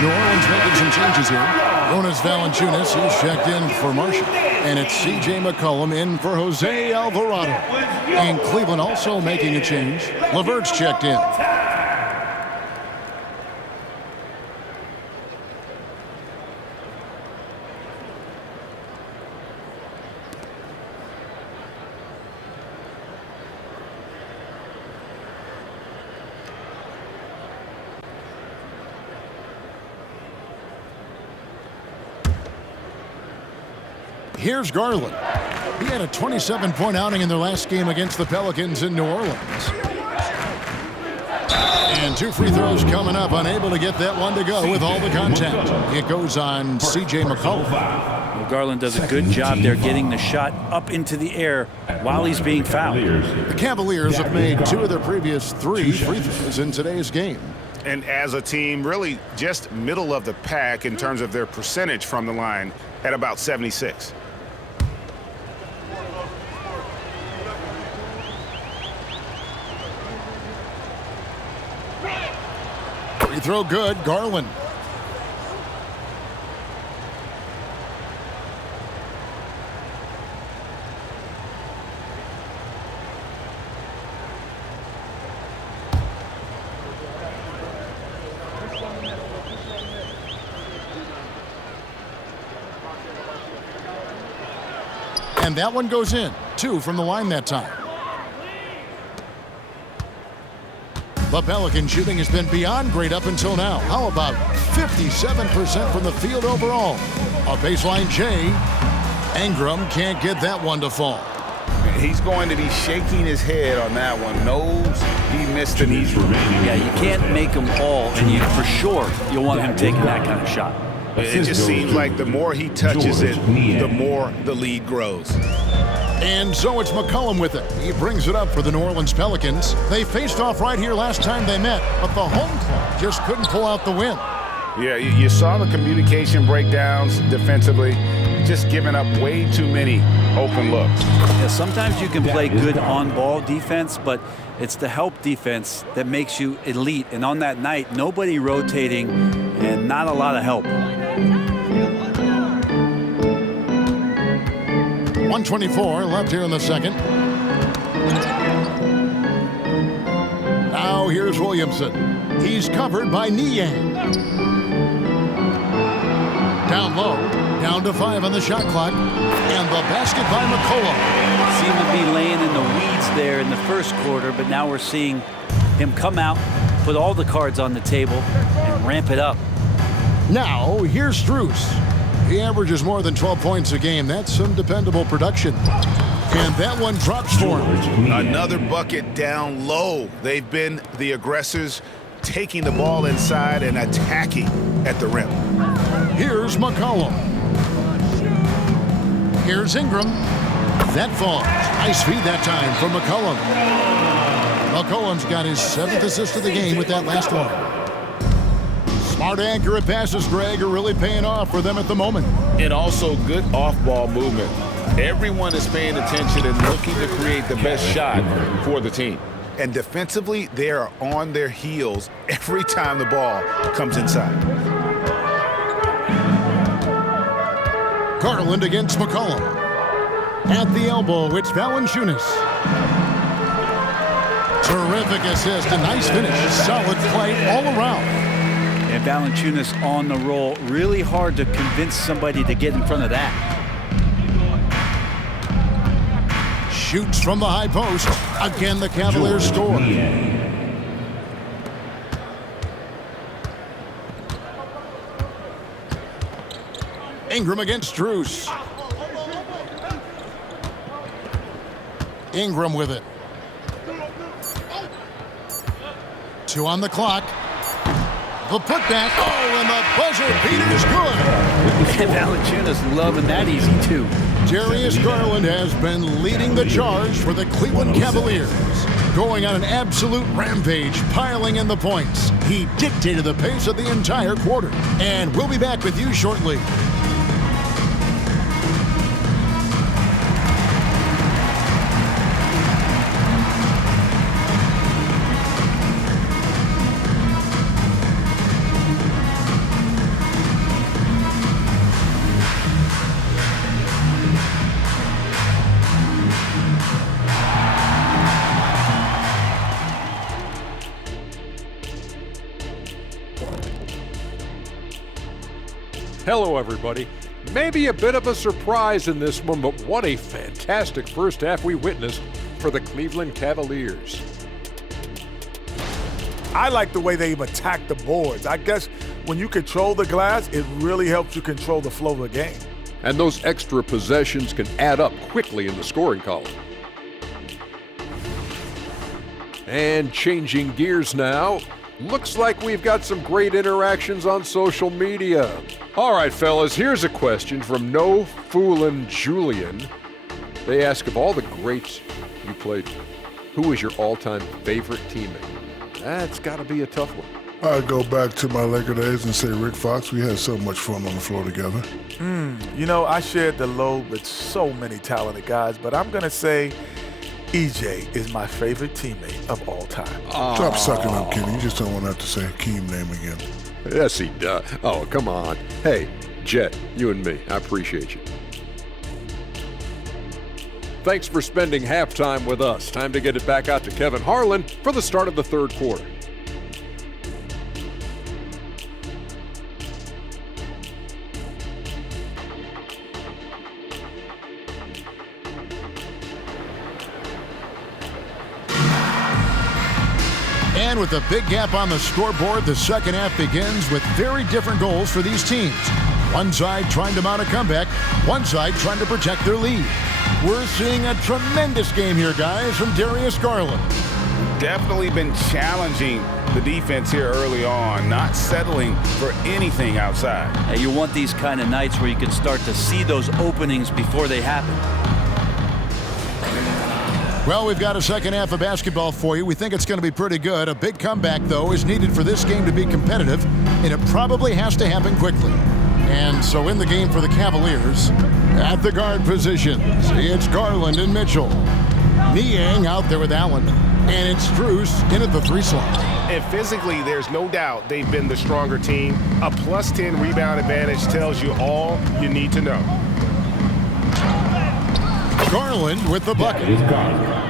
New Orleans making some changes here. Jonas Valanciunas, he's checked in for Marshall. And it's C.J. McCollum in for Jose Alvarado. And Cleveland also making a change. LeVert's checked in. Here's Garland. He had a 27-point outing in their last game against the Pelicans in New Orleans. And 2 free throws coming up, unable to get that one to go with all the contact. It goes on C.J. McCollum. Well, Garland does a good job there getting the shot up into the air while he's being fouled. The Cavaliers have made 2 of their previous 3 free throws in today's game. And as a team, really just middle of the pack in terms of their percentage from the line at about 76. Free throw good, Garland. And that one goes in. 2 from the line that time. The Pelican shooting has been beyond great up until now. How about 57% from the field overall? A baseline J. Ingram can't get that one to fall. He's going to be shaking his head on that one. Knows he missed an easy. Yeah, you can't make them all, and you for sure you'll want him taking that kind of shot. It just seems like the more he touches it, the more the lead grows. And so it's McCollum with it. He brings it up for the New Orleans Pelicans. They faced off right here last time they met, but the home club just couldn't pull out the win. Yeah, you saw the communication breakdowns defensively, just giving up way too many open looks. Yeah, sometimes you can play good on-ball defense, but it's the help defense that makes you elite. And on that night, nobody rotating and not a lot of help. 1:24 left here in the second. Now here's Williamson. He's covered by Niang. Down low, down to 5 on the shot clock, and the basket by McCollum. Seemed to be laying in the weeds there in the first quarter, but now we're seeing him come out, put all the cards on the table, and ramp it up. Now, here's Strus. He averages more than 12 points a game. That's some dependable production. And that one drops for him. Another bucket down low. They've been the aggressors, taking the ball inside and attacking at the rim. Here's McCollum. Here's Ingram. That falls. Nice feed that time from McCollum. McCollum's got his 7th assist of the game with that last one. Smart, accurate passes, Greg, are really paying off for them at the moment. And also good off-ball movement. Everyone is paying attention and looking to create the best shot for the team. And defensively, they are on their heels every time the ball comes inside. Garland against McCollum. At the elbow, it's Valanciunas. Terrific assist, a nice finish. Solid play all around. And Valanciunas on the roll. Really hard to convince somebody to get in front of that. Shoots from the high post. Again, the Cavaliers score. Ingram against Strus. Ingram with it. 2 on the clock. The putback. Oh, and the buzzer beater's good. And Valanciunas loving that easy, too. Darius Garland has been leading the charge for the Cleveland Cavaliers. Going on an absolute rampage, piling in the points. He dictated the pace of the entire quarter. And we'll be back with you shortly. Hello, everybody. Maybe a bit of a surprise in this one, but what a fantastic first half we witnessed for the Cleveland Cavaliers. I like the way they've attacked the boards. I guess when you control the glass, it really helps you control the flow of the game. And those extra possessions can add up quickly in the scoring column. And changing gears now, looks like we've got some great interactions on social media. All right, fellas, here's a question from No Foolin' Julian. They ask, of all the greats you played with, who was your all-time favorite teammate? That's got to be a tough one. I'd go back to my Laker days and say Rick Fox. We had so much fun on the floor together. You know, I shared the load with so many talented guys, but I'm going to say EJ is my favorite teammate of all time. Stop sucking up, Kenny. You just don't want to have to say Hakeem's name again. Yes, he does. Oh, come on. Hey, Jet, you and me, I appreciate you. Thanks for spending halftime with us. Time to get it back out to Kevin Harlan for the start of the third quarter. And with a big gap on the scoreboard, the second half begins with very different goals for these teams. One side trying to mount a comeback, one side trying to protect their lead. We're seeing a tremendous game here, guys, from Darius Garland. Definitely been challenging the defense here early on, not settling for anything outside. And you want these kind of nights where you can start to see those openings before they happen. Well, we've got a second half of basketball for you. We think it's going to be pretty good. A big comeback, though, is needed for this game to be competitive, and it probably has to happen quickly. And so in the game for the Cavaliers, at the guard positions, it's Garland and Mitchell. Niang out there with Allen, and it's Strus in at the 3 slot. And physically, there's no doubt they've been the stronger team. A +10 rebound advantage tells you all you need to know. Garland with the bucket.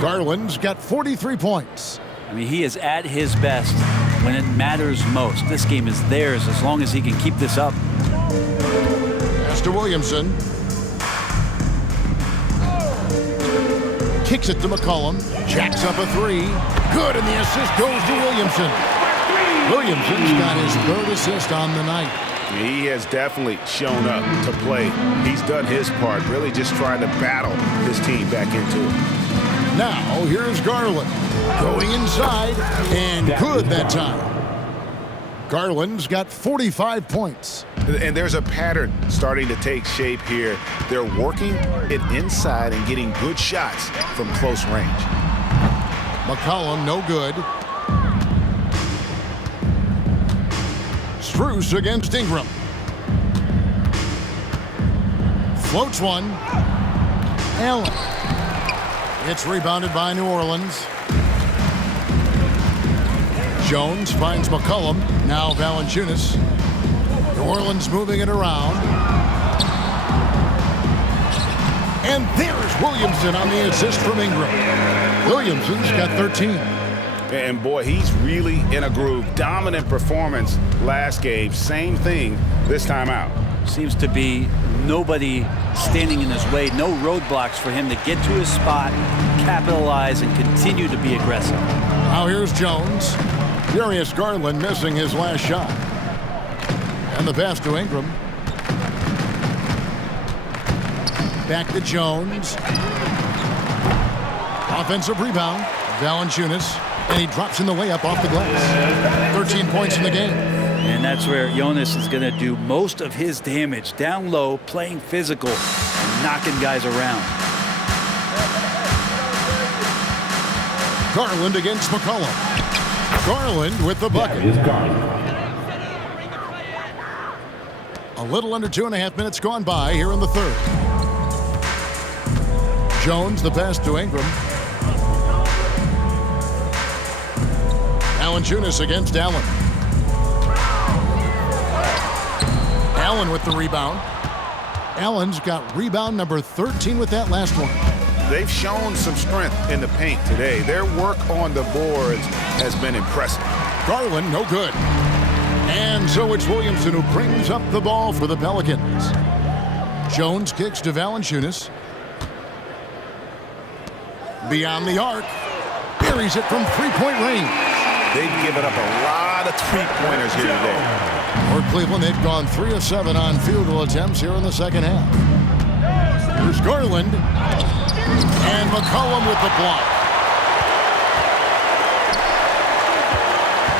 Garland's got 43 points. I mean, he is at his best when it matters most. This game is theirs as long as he can keep this up. Pass to Williamson. Kicks it to McCollum. Jacks up a three. Good, and the assist goes to Williamson. Williamson's got his third assist on the night. He has definitely shown up to play. He's done his part, really just trying to battle his team back into it. Now, here's Garland. Going inside, and good that time. Garland's got 45 points. And there's a pattern starting to take shape here. They're working it inside and getting good shots from close range. McCollum, no good. Strus against Ingram. Floats one. Allen. It's rebounded by New Orleans. Jones finds McCollum. Now Valanciunas. New Orleans moving it around. And there's Williamson on the assist from Ingram. Williamson's got 13. And boy, he's really in a groove. Dominant performance last game. Same thing this time out. Seems to be nobody standing in his way. No roadblocks for him to get to his spot, capitalize, and continue to be aggressive. Now here's Jones. Darius Garland missing his last shot. And the pass to Ingram. Back to Jones. Offensive rebound. Valanciunas. And he drops in the layup off the glass. 13 points in the game. And that's where Jonas is going to do most of his damage. Down low, playing physical, and knocking guys around. Garland against McCollum. Garland with the bucket. A little under 2.5 minutes gone by here in the third. Jones, the pass to Ingram. Valanciunas against Allen. Allen with the rebound. Allen's got rebound number 13 with that last one. They've shown some strength in the paint today. Their work on the boards has been impressive. Garland, no good. And so it's Williamson who brings up the ball for the Pelicans. Jones kicks to Valanciunas. Beyond the arc. Buries it from three-point range. They've given up a lot of three-pointers here today. For Cleveland, they've gone 3 of 7 on field goal attempts here in the second half. Here's Garland. And McCollum with the block.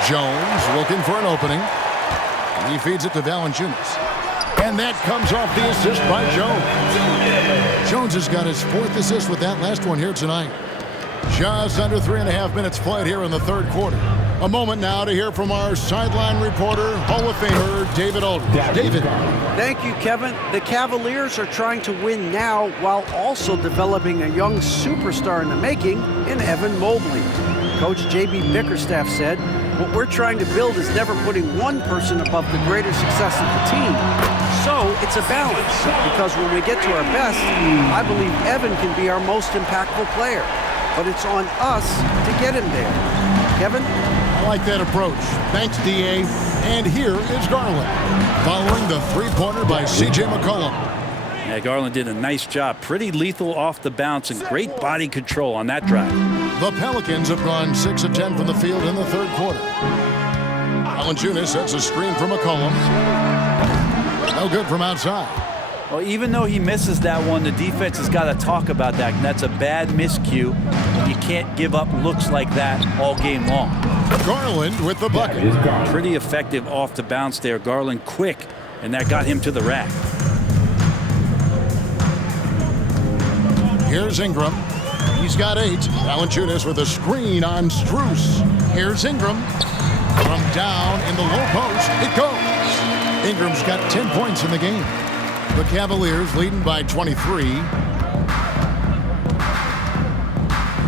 Jones looking for an opening. He feeds it to Valanciunas. And that comes off the assist by Jones. Jones has got his 4th assist with that last one here tonight. Just under 3.5 minutes played here in the third quarter. A moment now to hear from our sideline reporter, Hall of Famer David Aldridge. David. Thank you, Kevin. The Cavaliers are trying to win now while also developing a young superstar in the making in Evan Mobley. Coach J.B. Bickerstaff said, "What we're trying to build is never putting one person above the greater success of the team. So it's a balance, because when we get to our best, I believe Evan can be our most impactful player. But it's on us to get him there." Kevin? I like that approach. Thanks, D.A. And here is Garland, following the three-pointer by C.J. McCollum. Yeah, Garland did a nice job. Pretty lethal off the bounce and great body control on that drive. The Pelicans have gone 6 of 10 from the field in the third quarter. Valanciunas sets a screen for McCollum. No good from outside. Well, even though he misses that one, the defense has got to talk about that. And that's a bad miscue. You can't give up looks like that all game long. Garland with the bucket. Pretty effective off the bounce there. Garland quick, and that got him to the rack. Here's Ingram. He's got 8. Valanciunas with a screen on Strus. Here's Ingram. From down in the low post, it goes. Ingram's got 10 points in the game. The Cavaliers leading by 23.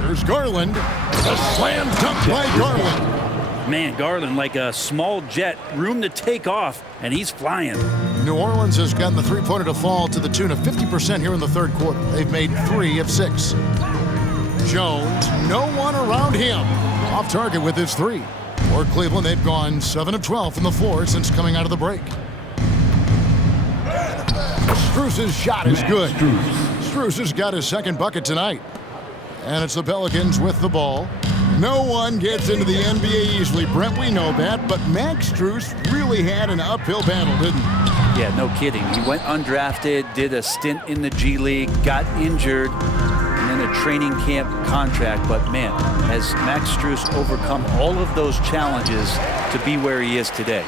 Here's Garland. A slam dunk by Garland. Man, Garland like a small jet, room to take off, and he's flying. New Orleans has gotten the three-pointer to fall to the tune of 50% here in the third quarter. They've made 3 of 6. Jones, no one around him. Off target with his 3. For Cleveland, they've gone 7 of 12 from the floor since coming out of the break. Strus's shot is good. Strus has got his second bucket tonight. And it's the Pelicans with the ball. No one gets into the NBA easily, Brent. We know that. But Max Strus really had an uphill battle, didn't he? Yeah, no kidding. He went undrafted, did a stint in the G League, got injured, and then a training camp contract. But, man, has Max Strus overcome all of those challenges to be where he is today?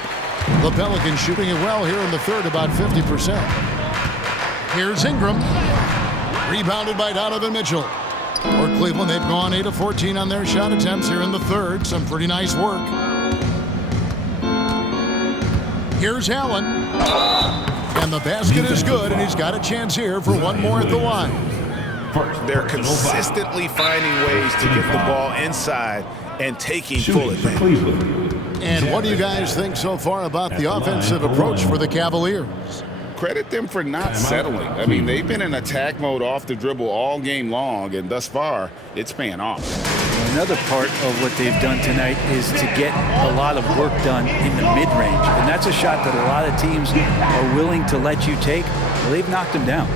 The Pelicans shooting it well here in the third, about 50%. Here's Ingram. Rebounded by Donovan Mitchell. For Cleveland, they've gone 8 of 14 on their shot attempts here in the third. Some pretty nice work. Here's Allen. And the basket is good, and he's got a chance here for one more at the line. They're consistently finding ways to get the ball inside and taking full advantage. And what do you guys think so far about the offensive approach for the Cavaliers? Credit them for not settling. I mean, they've been in attack mode off the dribble all game long, and thus far, it's paying off. Another part of what they've done tonight is to get a lot of work done in the mid-range. And that's a shot that a lot of teams are willing to let you take. Well, they've knocked them down.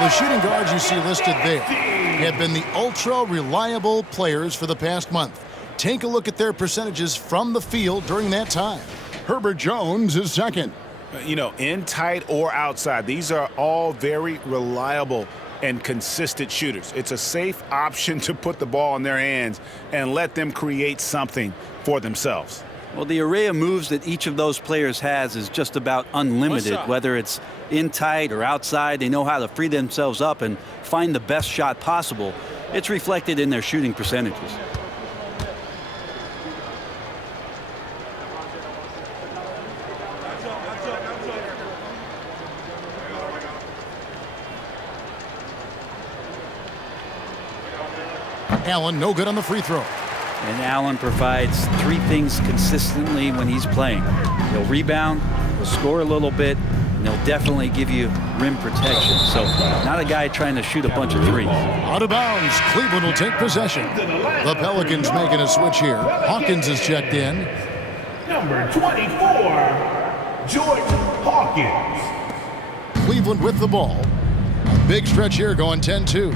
The shooting guards you see listed there have been the ultra-reliable players for the past month. Take a look at their percentages from the field during that time. Herbert Jones is second. You know, in tight or outside, these are all very reliable and consistent shooters. It's a safe option to put the ball in their hands and let them create something for themselves. Well, the array of moves that each of those players has is just about unlimited. Whether it's in tight or outside, they know how to free themselves up and find the best shot possible. It's reflected in their shooting percentages. Allen, no good on the free throw. And Allen provides 3 things consistently when he's playing. He'll rebound, he'll score a little bit, and he'll definitely give you rim protection. So not a guy trying to shoot a bunch of threes. Out of bounds, Cleveland will take possession. The Pelicans making a switch here. Hawkins is checked in. Number 24, George Hawkins. Cleveland with the ball. A big stretch here going 10-2.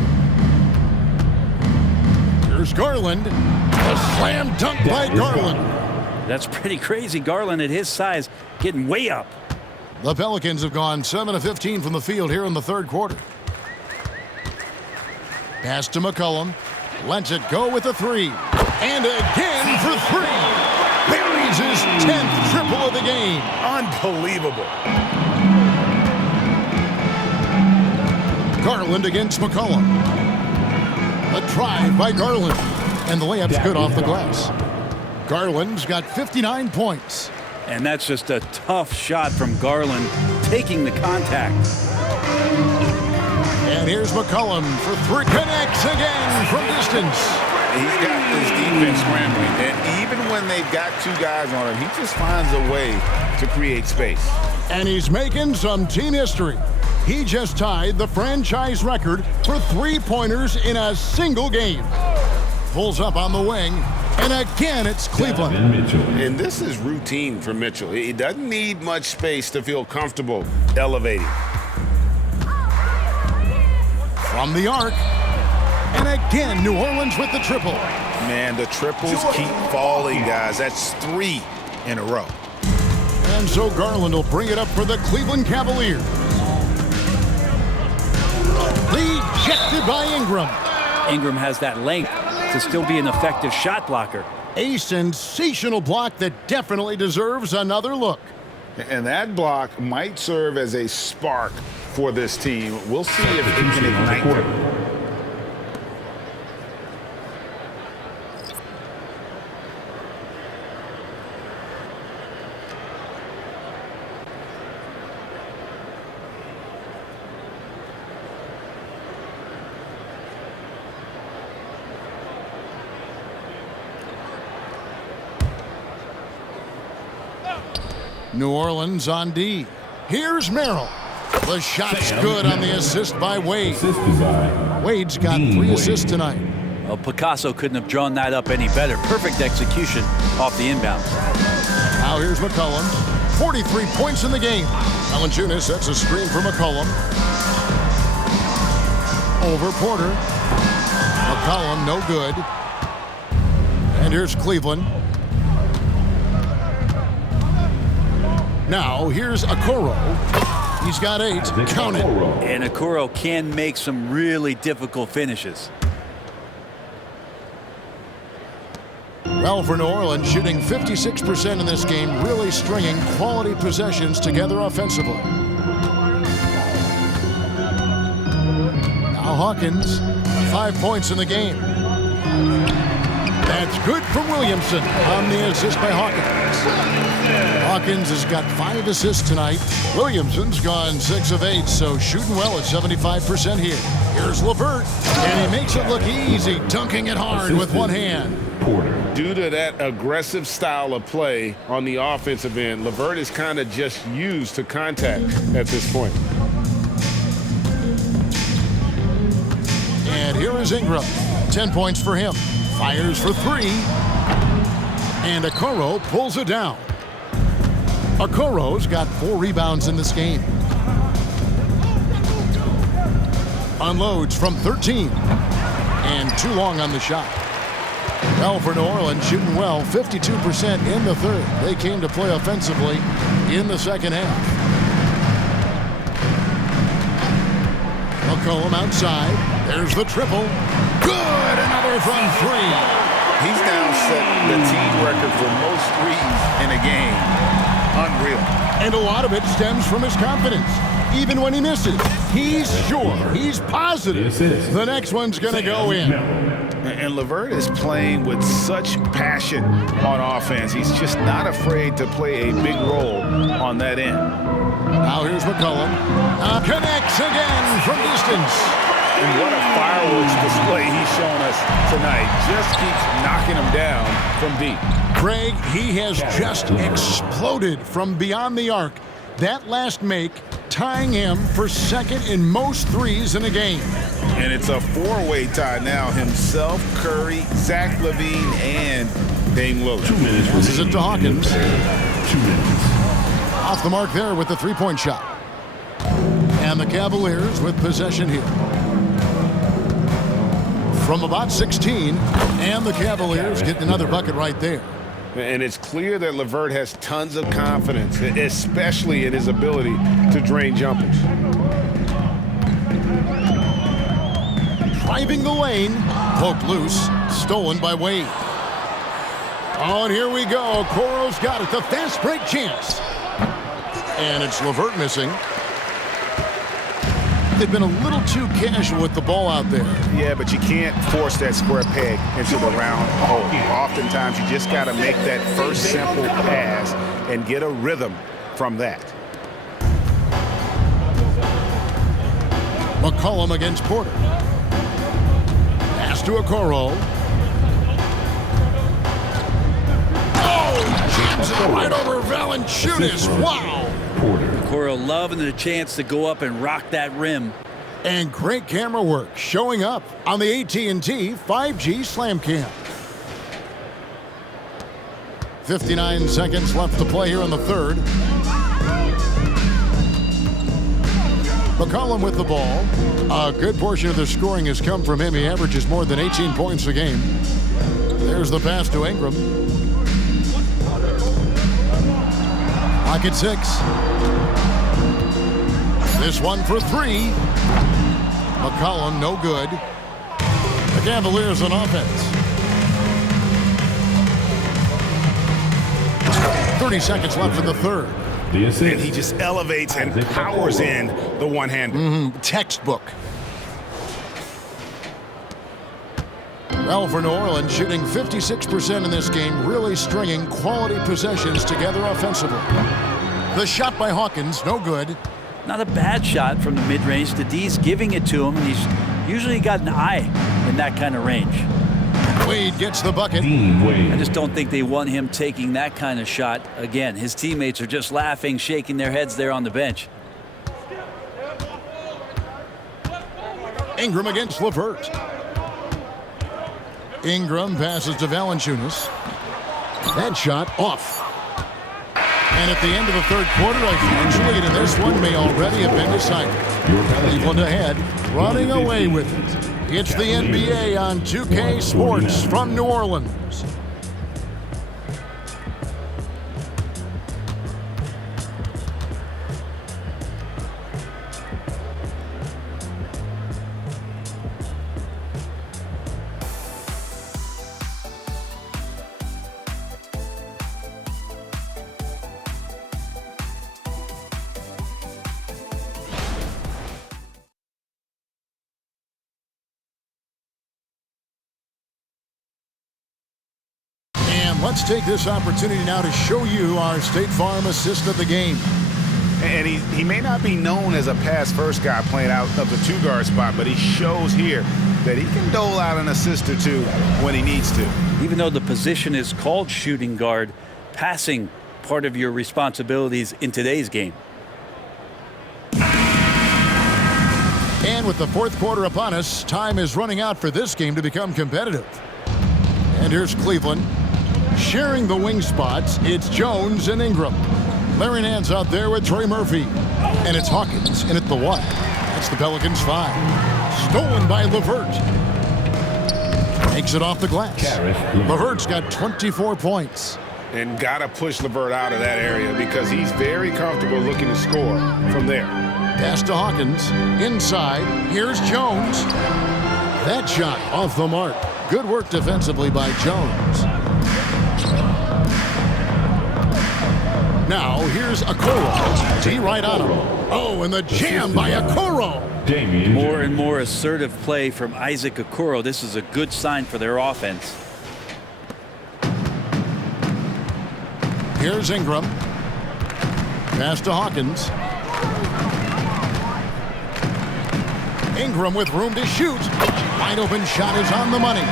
Here's Garland. A slam dunk by Garland. That's pretty crazy. Garland at his size getting way up. The Pelicans have gone 7 of 15 from the field here in the third quarter. Pass to McCollum. Lets it go with a 3. And again for 3. Buries his 10th triple of the game. Unbelievable. Garland against McCollum. A drive by Garland. And the layup's good off the glass. Garland's got 59 points. And that's just a tough shot from Garland, taking the contact. And here's McCollum for 3. Connects again from distance. He's got his defense scrambling, and even when they've got two guys on him, he just finds a way to create space. And he's making some team history. He just tied the franchise record for three-pointers in a single game. Pulls up on the wing, and again it's Cleveland. And this is routine for Mitchell. He doesn't need much space to feel comfortable elevating. From the arc, and again New Orleans with the triple. Man, the triples keep falling, guys. That's 3 in a row. And so Garland will bring it up for the Cleveland Cavaliers. Rejected by Ingram. Ingram has that length to still be an effective shot blocker. A sensational block that definitely deserves another look. And that block might serve as a spark for this team. We'll see if it can ignite them. New Orleans on D. Here's Merrill. The shot's good on the assist by Wade. Wade's got 3 assists tonight. Well, Picasso couldn't have drawn that up any better. Perfect execution off the inbound. Now here's McCollum. 43 points in the game. Valanciunas sets a screen for McCollum. Over Porter. McCollum no good. And here's Cleveland. Now, here's Okoro. He's got 8. Count it. And Okoro can make some really difficult finishes. Well, for New Orleans, shooting 56% in this game, really stringing quality possessions together offensively. Now Hawkins, 5 points in the game. That's good from Williamson on the assist by Hawkins. Hawkins has got 5 assists tonight. Williamson's gone 6 of 8, so shooting well at 75% here. Here's LeVert, and he makes it look easy, dunking it hard with one hand. Due to that aggressive style of play on the offensive end, LeVert is kind of just used to contact at this point. And here is Ingram. 10 points for him. Fires for 3. And Okoro pulls it down. Okoro's got 4 rebounds in this game. Unloads from 13. And too long on the shot. Well, for New Orleans, shooting well, 52% in the third. They came to play offensively in the second half. McCollum outside. There's the triple. Good! Another from 3. He's now set the team record for most threes in a game. Unreal. And a lot of it stems from his confidence. Even when he misses, he's sure, he's positive the next one's going to go in. And LeVert is playing with such passion on offense. He's just not afraid to play a big role on that end. Now here's McCollum. Connects again from distance. And what a fireworks display he's shown us tonight. Just keeps knocking him down from deep. Craig, he has just exploded from beyond the arc. That last make tying him for second in most threes in a game. And it's a 4-way tie now. Himself, Curry, Zach LaVine, and Dame Lillard. 2 minutes. This is it to Hawkins. 2 minutes. Off the mark there with the 3-point shot. And the Cavaliers with possession here. From about 16, and the Cavaliers get another bucket right there. And it's clear that LeVert has tons of confidence, especially in his ability to drain jumpers. Driving the lane, poked loose, stolen by Wade. Oh, and here we go. Okoro's got it, the fast break chance. And it's LeVert missing. They've been a little too casual with the ball out there. Yeah, but you can't force that square peg into the round hole. Oftentimes, you just got to make that first simple pass and get a rhythm from that. McCollum against Porter. Pass to Okoro. Puts it right over Valanciunas. Wow. Okoro loving the chance to go up and rock that rim. And great camera work showing up on the AT&T 5G Slam Cam. 59 seconds left to play here in the third. McCollum with the ball. A good portion of their scoring has come from him. He averages more than 18 points a game. There's the pass to Ingram. Lock at 6. This one for 3. McCollum, no good. The Cavaliers on offense. 30 seconds left in the third. And he just elevates and powers in the one-hander. Textbook. Well, for New Orleans, shooting 56% in this game, really stringing quality possessions together offensively. The shot by Hawkins, no good. Not a bad shot from the mid-range. The D's giving it to him, and he's usually got an eye in that kind of range. Wade gets the bucket. I just don't think they want him taking that kind of shot again. His teammates are just laughing, shaking their heads there on the bench. Ingram against LeVert. Ingram passes to Valanciunas. That shot off. And at the end of the third quarter, a huge lead, and this one may already have been decided. Cleveland ahead, running away with it. It's the NBA on 2K Sports from New Orleans. Let's take this opportunity now to show you our State Farm assist of the game. And he may not be known as a pass-first guy playing out of the two-guard spot, but he shows here that he can dole out an assist or two when he needs to. Even though the position is called shooting guard, passing part of your responsibilities in today's game. And with the fourth quarter upon us, time is running out for this game to become competitive. And here's Cleveland. Sharing the wing spots, it's Jones and Ingram. Larry Nance out there with Trey Murphy. And it's Hawkins in at the 1. That's the Pelicans 5. Stolen by LeVert. Takes it off the glass. LeVert's got 24 points. And got to push LeVert out of that area because he's very comfortable looking to score from there. Pass to Hawkins. Inside. Here's Jones. That shot off the mark. Good work defensively by Jones. Now, here's Okoro. Tee right on him. Oh, and the jam by Okoro. More and more assertive play from Isaac Okoro. This is a good sign for their offense. Here's Ingram. Pass to Hawkins. Ingram with room to shoot. Wide open shot is on the money.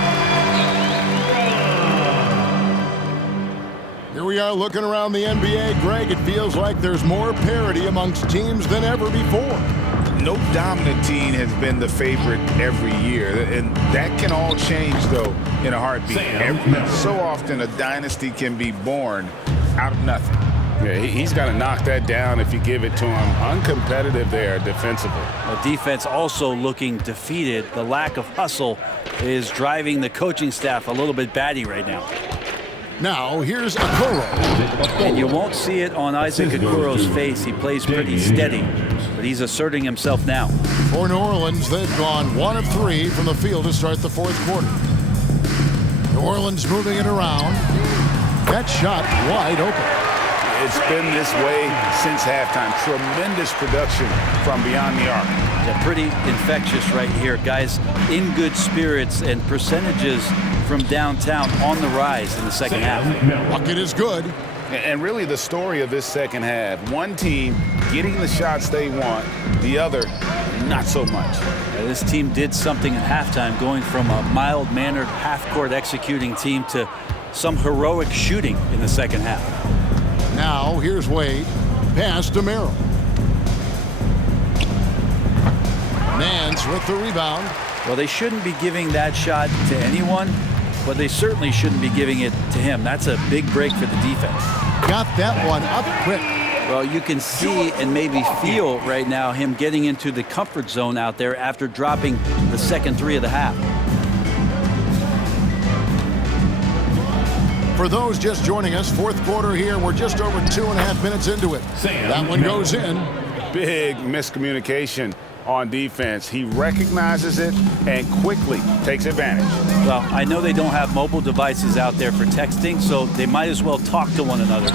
Here we are looking around the NBA, Greg. It feels like there's more parity amongst teams than ever before. No dominant team has been the favorite every year, and that can all change, though, in a heartbeat. So often a dynasty can be born out of nothing. Yeah, he's got to knock that down if you give it to him. Uncompetitive there defensively. The defense also looking defeated. The lack of hustle is driving the coaching staff a little bit batty right now. Now, here's Okoro. And you won't see it on Isaac Okoro's face. He plays pretty steady, but he's asserting himself now. For New Orleans, they've gone 1 of 3 from the field to start the fourth quarter. New Orleans moving it around. That shot wide open. It's been this way since halftime. Tremendous production from beyond the arc. Yeah, pretty infectious right here. Guys in good spirits and percentages from downtown on the rise in the second half. Bucket is good. And really the story of this second half. One team getting the shots they want, the other not so much. Yeah, this team did something at halftime, going from a mild-mannered half-court executing team to some heroic shooting in the second half. Now, here's Wade. Pass to Merrill. Nance with the rebound. Well, they shouldn't be giving that shot to anyone, but they certainly shouldn't be giving it to him. That's a big break for the defense. Got that one up quick. Well, you can see and maybe feel right now him getting into the comfort zone out there after dropping the second three of the half. For those just joining us, fourth quarter here. We're just over 2.5 minutes into it. That one goes in. Big miscommunication on defense. He recognizes it and quickly takes advantage. Well, I know they don't have mobile devices out there for texting, so they might as well talk to one another.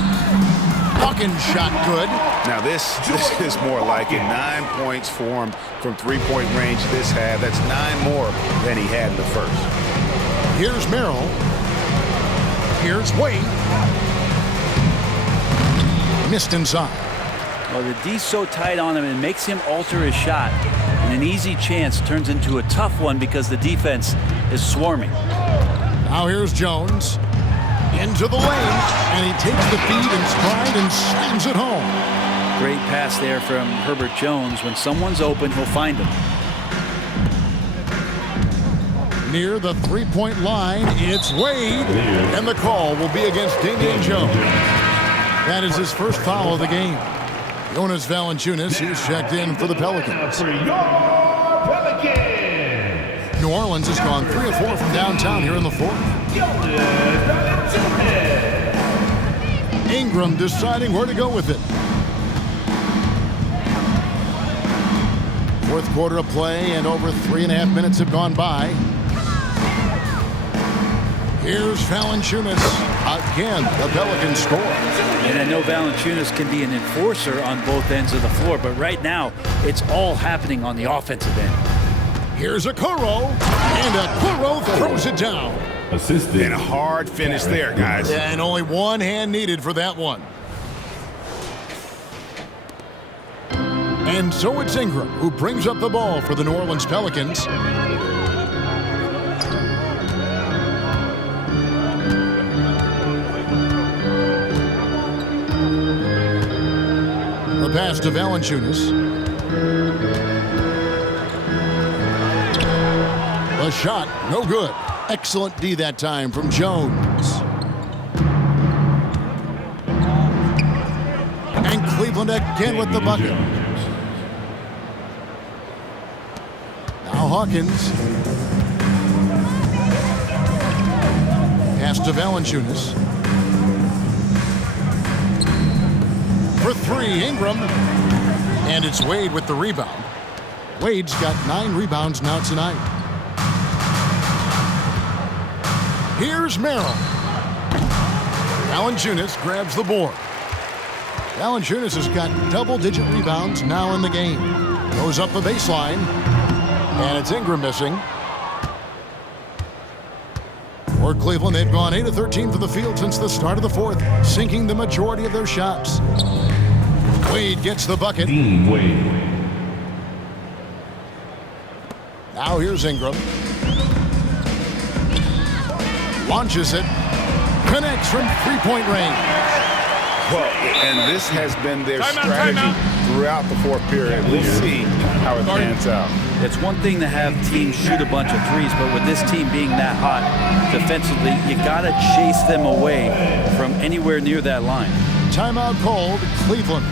Hawkins shot good. Now this is more like it. 9 points for him from three-point range this half. That's 9 more than he had in the first. Here's Merrill. Here's Wade. Missed inside. Well, the D's so tight on him, it makes him alter his shot. And an easy chance turns into a tough one because the defense is swarming. Now here's Jones. Into the lane, and he takes the feed in stride and slams it home. Great pass there from Herbert Jones. When someone's open, he'll find him. Near the three-point line, it's Wade, and the call will be against Damian Jones. That is his first foul of the game. Jonas Valanciunas, who's checked in for the Pelicans. New Orleans has gone 3 of 4 from downtown here in the fourth. Ingram deciding where to go with it. Fourth quarter of play, and over 3.5 minutes have gone by. Here's Valanciunas. Again, the Pelicans score. And I know Valanciunas can be an enforcer on both ends of the floor, but right now, it's all happening on the offensive end. Here's Okoro, and Okoro throws it down. Assisted. And a hard finish there, guys. And only one hand needed for that one. And so it's Ingram who brings up the ball for the New Orleans Pelicans. The pass to Valanciunas. The shot, no good. Excellent D that time from Jones. And Cleveland again with the bucket. Now Hawkins. Pass to Valanciunas. For three, Ingram. And it's Wade with the rebound. Wade's got 9 rebounds now tonight. Here's Merrill. Valanciunas grabs the board. Valanciunas has got double-digit rebounds now in the game. Goes up the baseline. And it's Ingram missing. For Cleveland, they've gone 8 of 13 for the field since the start of the fourth, sinking the majority of their shots. Wade gets the bucket. Now here's Ingram. Launches it. Connects from three-point range. Well, and this has been their strategy throughout the fourth period. We'll see how it pans out. It's one thing to have teams shoot a bunch of threes, but with this team being that hot defensively, you got to chase them away from anywhere near that line. Timeout called, Cleveland.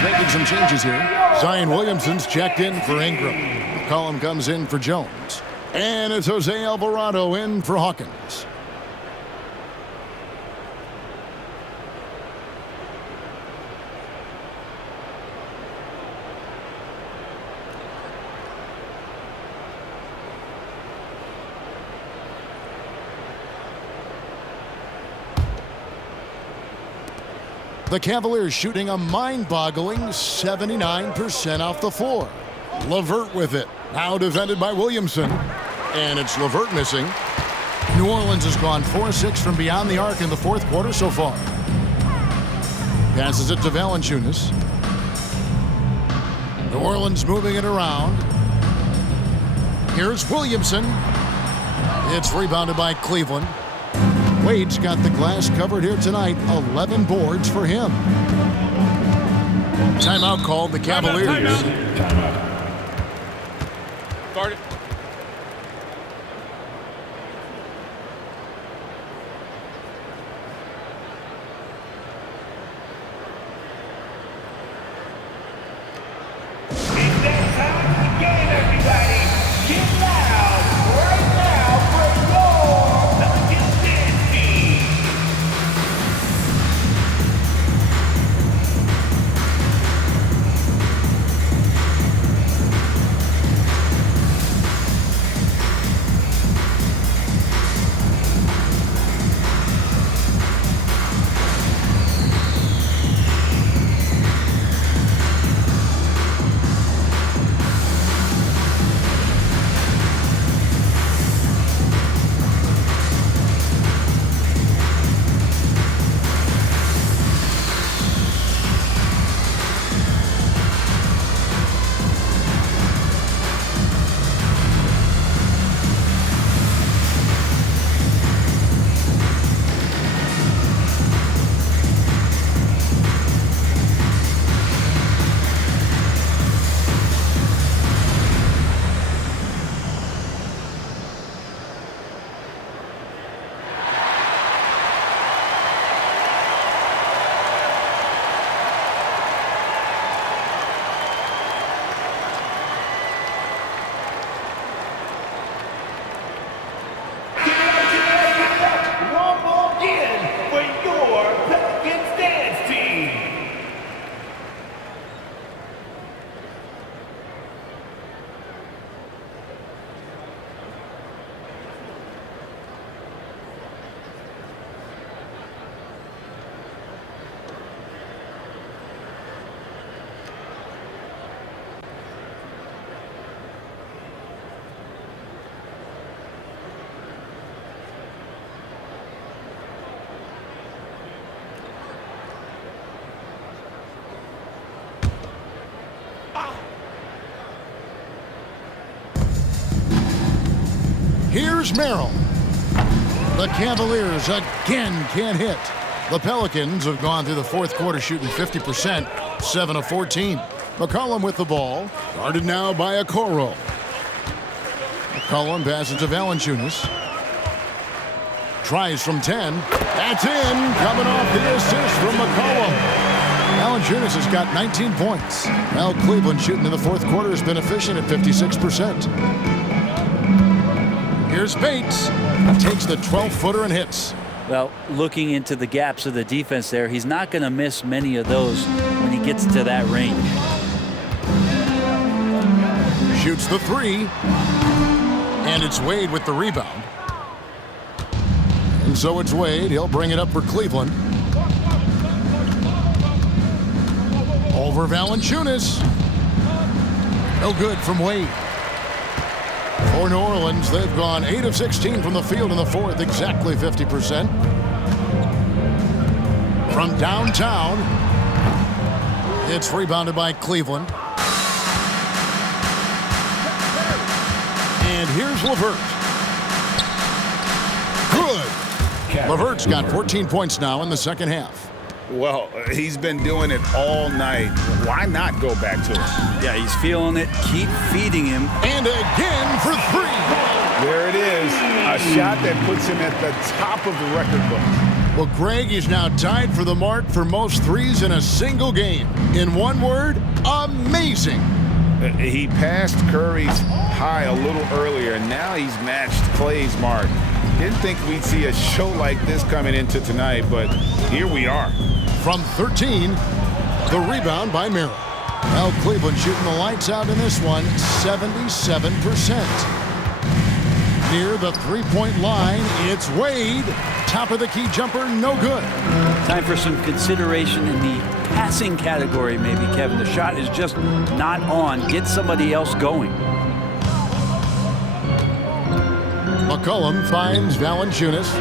Cavaliers making some changes here. Zion Williamson's checked in for Ingram. McCollum comes in for Jones. And it's Jose Alvarado in for Hawkins. The Cavaliers shooting a mind-boggling 79% off the floor. LeVert with it. Now defended by Williamson. And it's LeVert missing. New Orleans has gone 4-6 from beyond the arc in the fourth quarter so far. Passes it to Valanciunas. New Orleans moving it around. Here's Williamson. It's rebounded by Cleveland. Wade's got the glass covered here tonight. 11 boards for him. Timeout called the Cavaliers. Guard it. It's that time of the game, everybody. Get loud right now for your Pelicans dance team. Here's Merrill. The Cavaliers again can't hit. The Pelicans have gone through the fourth quarter shooting 50%, 7 of 14. McCollum with the ball, guarded now by Okoro. McCollum passes to Valanciunas. Tries from 10. That's in. Coming off the assist from McCollum. Valanciunas has got 19 points. Well, Cleveland shooting in the fourth quarter has been efficient at 56%. Here's Bates. Takes the 12-footer and hits. Well, looking into the gaps of the defense there, he's not going to miss many of those when he gets to that range. Shoots the three. And it's Wade with the rebound. And so it's Wade. He'll bring it up for Cleveland. Over Valanciunas. No good from Wade. For New Orleans, they've gone 8 of 16 from the field in the fourth, exactly 50%. From downtown, it's rebounded by Cleveland. And here's LeVert. Good. LeVert's got 14 points now in the second half. Well, he's been doing it all night. Why not go back to it? Yeah, he's feeling it. Keep feeding him. And again for three. There it is. A shot that puts him at the top of the record book. Well, Greg is now tied for the mark for most threes in a single game. In one word, amazing. He passed Curry's high a little earlier, and now he's matched Clay's mark. Didn't think we'd see a show like this coming into tonight, but here we are. From 13, the rebound by Merrill. Well, Cleveland shooting the lights out in this one, 77%. Near the three-point line, it's Wade. Top of the key jumper, no good. Time for some consideration in the passing category, maybe, Kevin. The shot is just not on. Get somebody else going. McCollum finds Valanciunas.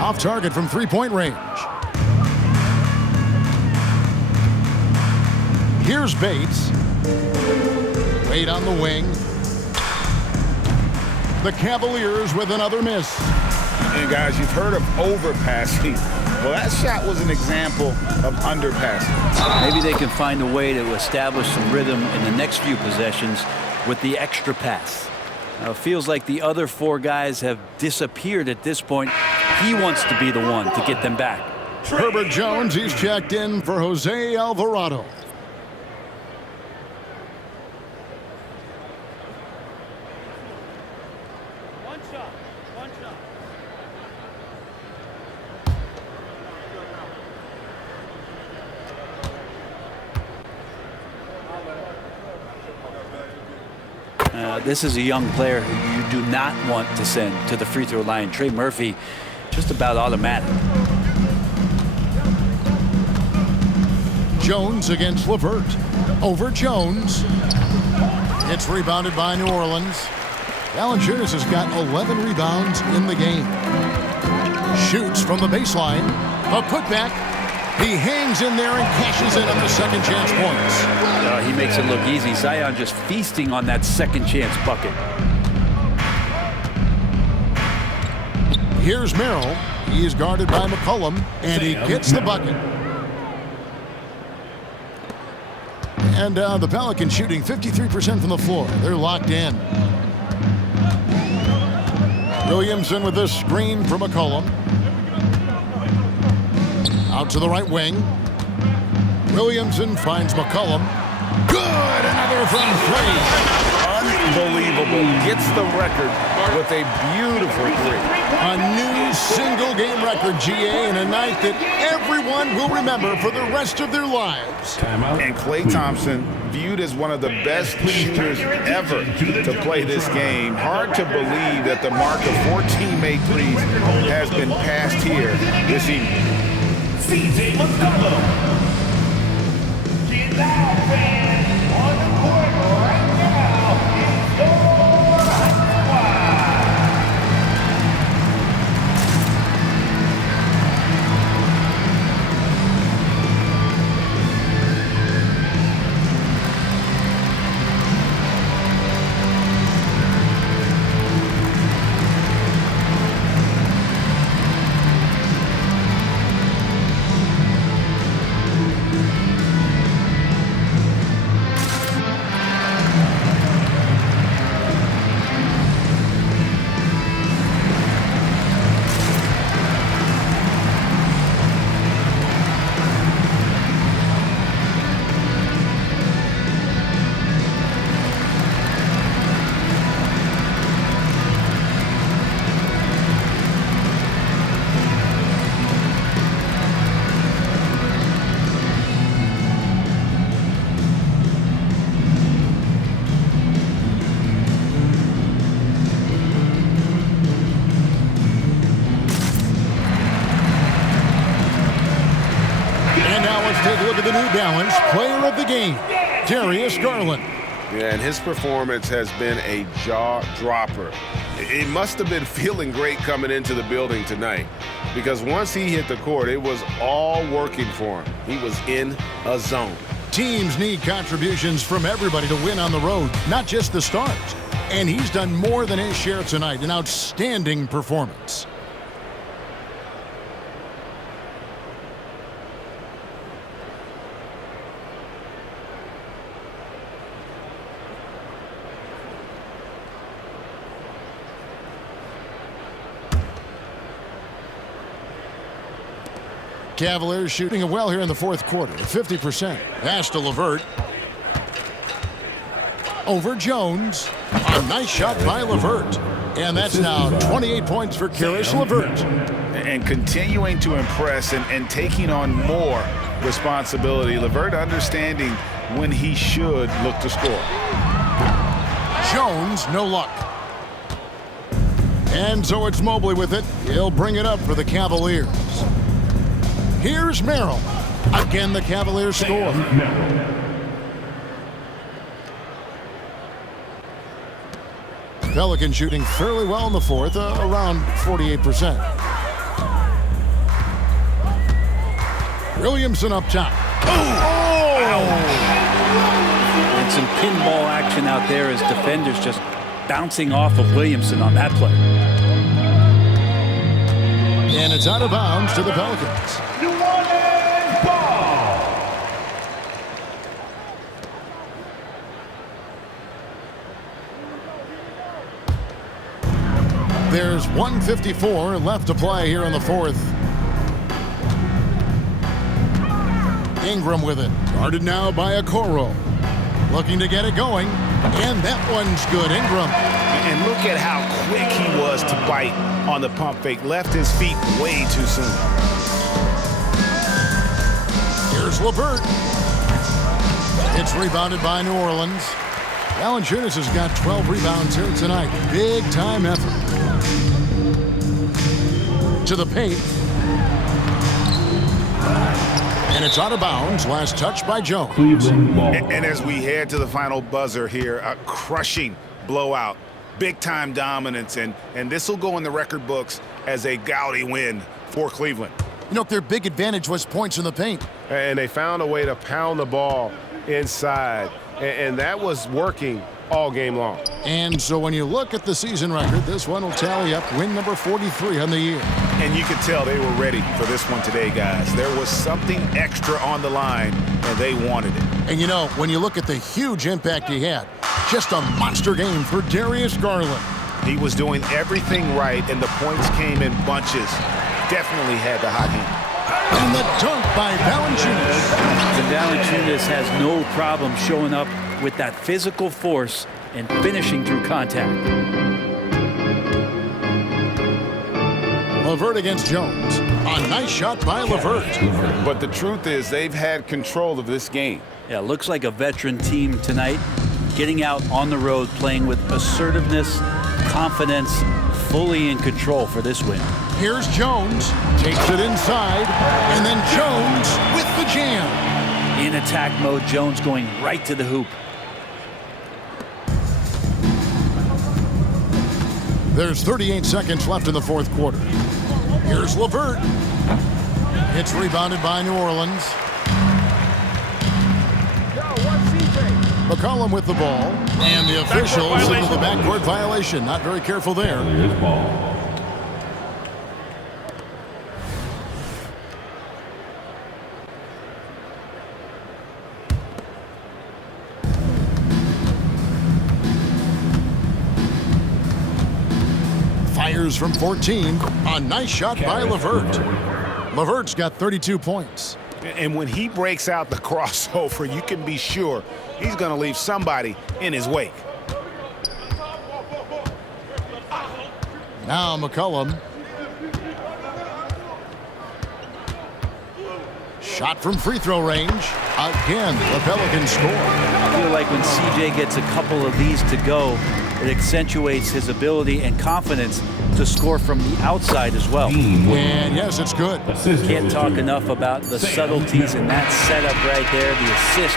Off target from three-point range. Here's Bates. Wade on the wing. The Cavaliers with another miss. And guys, you've heard of overpassing. Well, that shot was an example of underpassing. Maybe they can find a way to establish some rhythm in the next few possessions with the extra pass. Now, it feels like the other four guys have disappeared at this point. He wants to be the one to get them back. Herbert Jones, he's checked in for Jose Alvarado. This is a young player who you do not want to send to the free throw line. Trey Murphy, just about automatic. Jones against LeVert. Over Jones. It's rebounded by New Orleans. Valanciunas has got 11 rebounds in the game. Shoots from the baseline. A putback. He hangs in there and cashes in on the second chance points. He makes it look easy. Zion just feasting on that second chance bucket. Here's Merrill. He is guarded by McCollum, and he gets the bucket. And the Pelicans shooting 53% from the floor. They're locked in. Williamson with this screen for McCollum. Out to the right wing. Williamson finds McCollum. Good! Another from three. Unbelievable. Gets the record with a beautiful three. A new single-game record, GA, in a night that everyone will remember for the rest of their lives. And Klay Thompson, viewed as one of the best shooters ever to play this game. Hard to believe that the mark of 14 made threes has been passed here this evening. CJ McCollum. Get loud, fans. On the court right now is your hot Take a look at the New Balance player of the game, Darius Garland. Yeah, and his performance has been a jaw-dropper. He must have been feeling great coming into the building tonight, because once he hit the court, it was all working for him. He was in a zone. Teams need contributions from everybody to win on the road, not just the stars. And he's done more than his share tonight, an outstanding performance. Cavaliers shooting it well here in the fourth quarter at 50%. Pass to LeVert. Over Jones. A nice shot by LeVert. And that's now 28 points for Caris LeVert. And continuing to impress and taking on more responsibility. LeVert understanding when he should look to score. Jones, no luck. And so it's Mobley with it. He'll bring it up for the Cavaliers. Here's Merrill. Again, the Cavaliers score. Pelicans shooting fairly well in the fourth, around 48%. Williamson up top. And some pinball action out there as defenders just bouncing off of Williamson on that play. And it's out of bounds to the Pelicans. There's 1:54 left to play here in the fourth. Ingram with it. Guarded now by Okoro. Looking to get it going. And that one's good. Ingram. And look at how quick he was to bite on the pump fake. Left his feet way too soon. Here's LeVert. It's rebounded by New Orleans. Valanciunas has got 12 rebounds here tonight. Big time effort. To the paint. And it's out of bounds. Last touch by Jones. And as we head to the final buzzer here, a crushing blowout. Big-time dominance, and this will go in the record books as a gaudy win for Cleveland. You know, their big advantage was points in the paint. And they found a way to pound the ball inside, and that was working all game long. And so when you look at the season record, this one will tally up win number 43 on the year. And you could tell they were ready for this one today, guys. There was something extra on the line, and they wanted it. And you know, when you look at the huge impact he had, just a monster game for Darius Garland. He was doing everything right, and the points came in bunches. Definitely had the hot hand. And the dunk by Valanciunas. And Valanciunas has no problem showing up with that physical force and finishing through contact. LeVert against Jones. A nice shot by LeVert. But the truth is they've had control of this game. Yeah, looks like a veteran team tonight, getting out on the road, playing with assertiveness, confidence, fully in control for this win. Here's Jones, takes it inside, and then Jones with the jam. In attack mode, Jones going right to the hoop. There's 38 seconds left in the fourth quarter. Here's LeVert. It's rebounded by New Orleans. McCollum with the ball. And the officials into the backcourt violation. Not very careful there. Fires from 14. A nice shot by LeVert. LeVert's got 32 points. And when he breaks out the crossover, you can be sure he's going to leave somebody in his wake. Now McCollum. Shot from free throw range. Again, the Pelicans score. I feel like when CJ gets a couple of these to go, it accentuates his ability and confidence to score from the outside as well. And yes, it's good. Can't talk enough about the subtleties in that setup right there. The assist,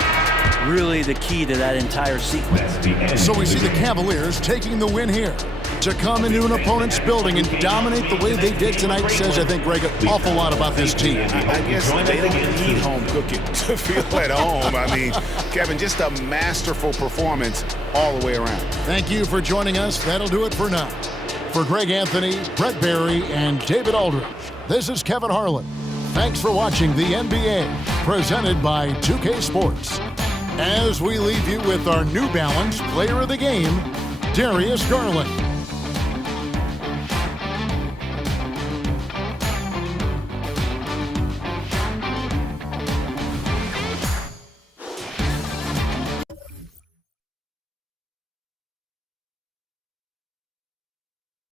really the key to that entire sequence. So we see the Cavaliers taking the win here. To come into an opponent's building and dominate the way they did tonight says, I think, Greg, an awful lot about this team. I guess they don't need home cooking to feel at home. I mean, Kevin, just a masterful performance all the way around. Thank you for joining us. That'll do it for now. For Greg Anthony, Brett Barry, and David Aldridge, this is Kevin Harlan. Thanks for watching the NBA, presented by 2K Sports. As we leave you with our New Balance Player of the Game, Darius Garland.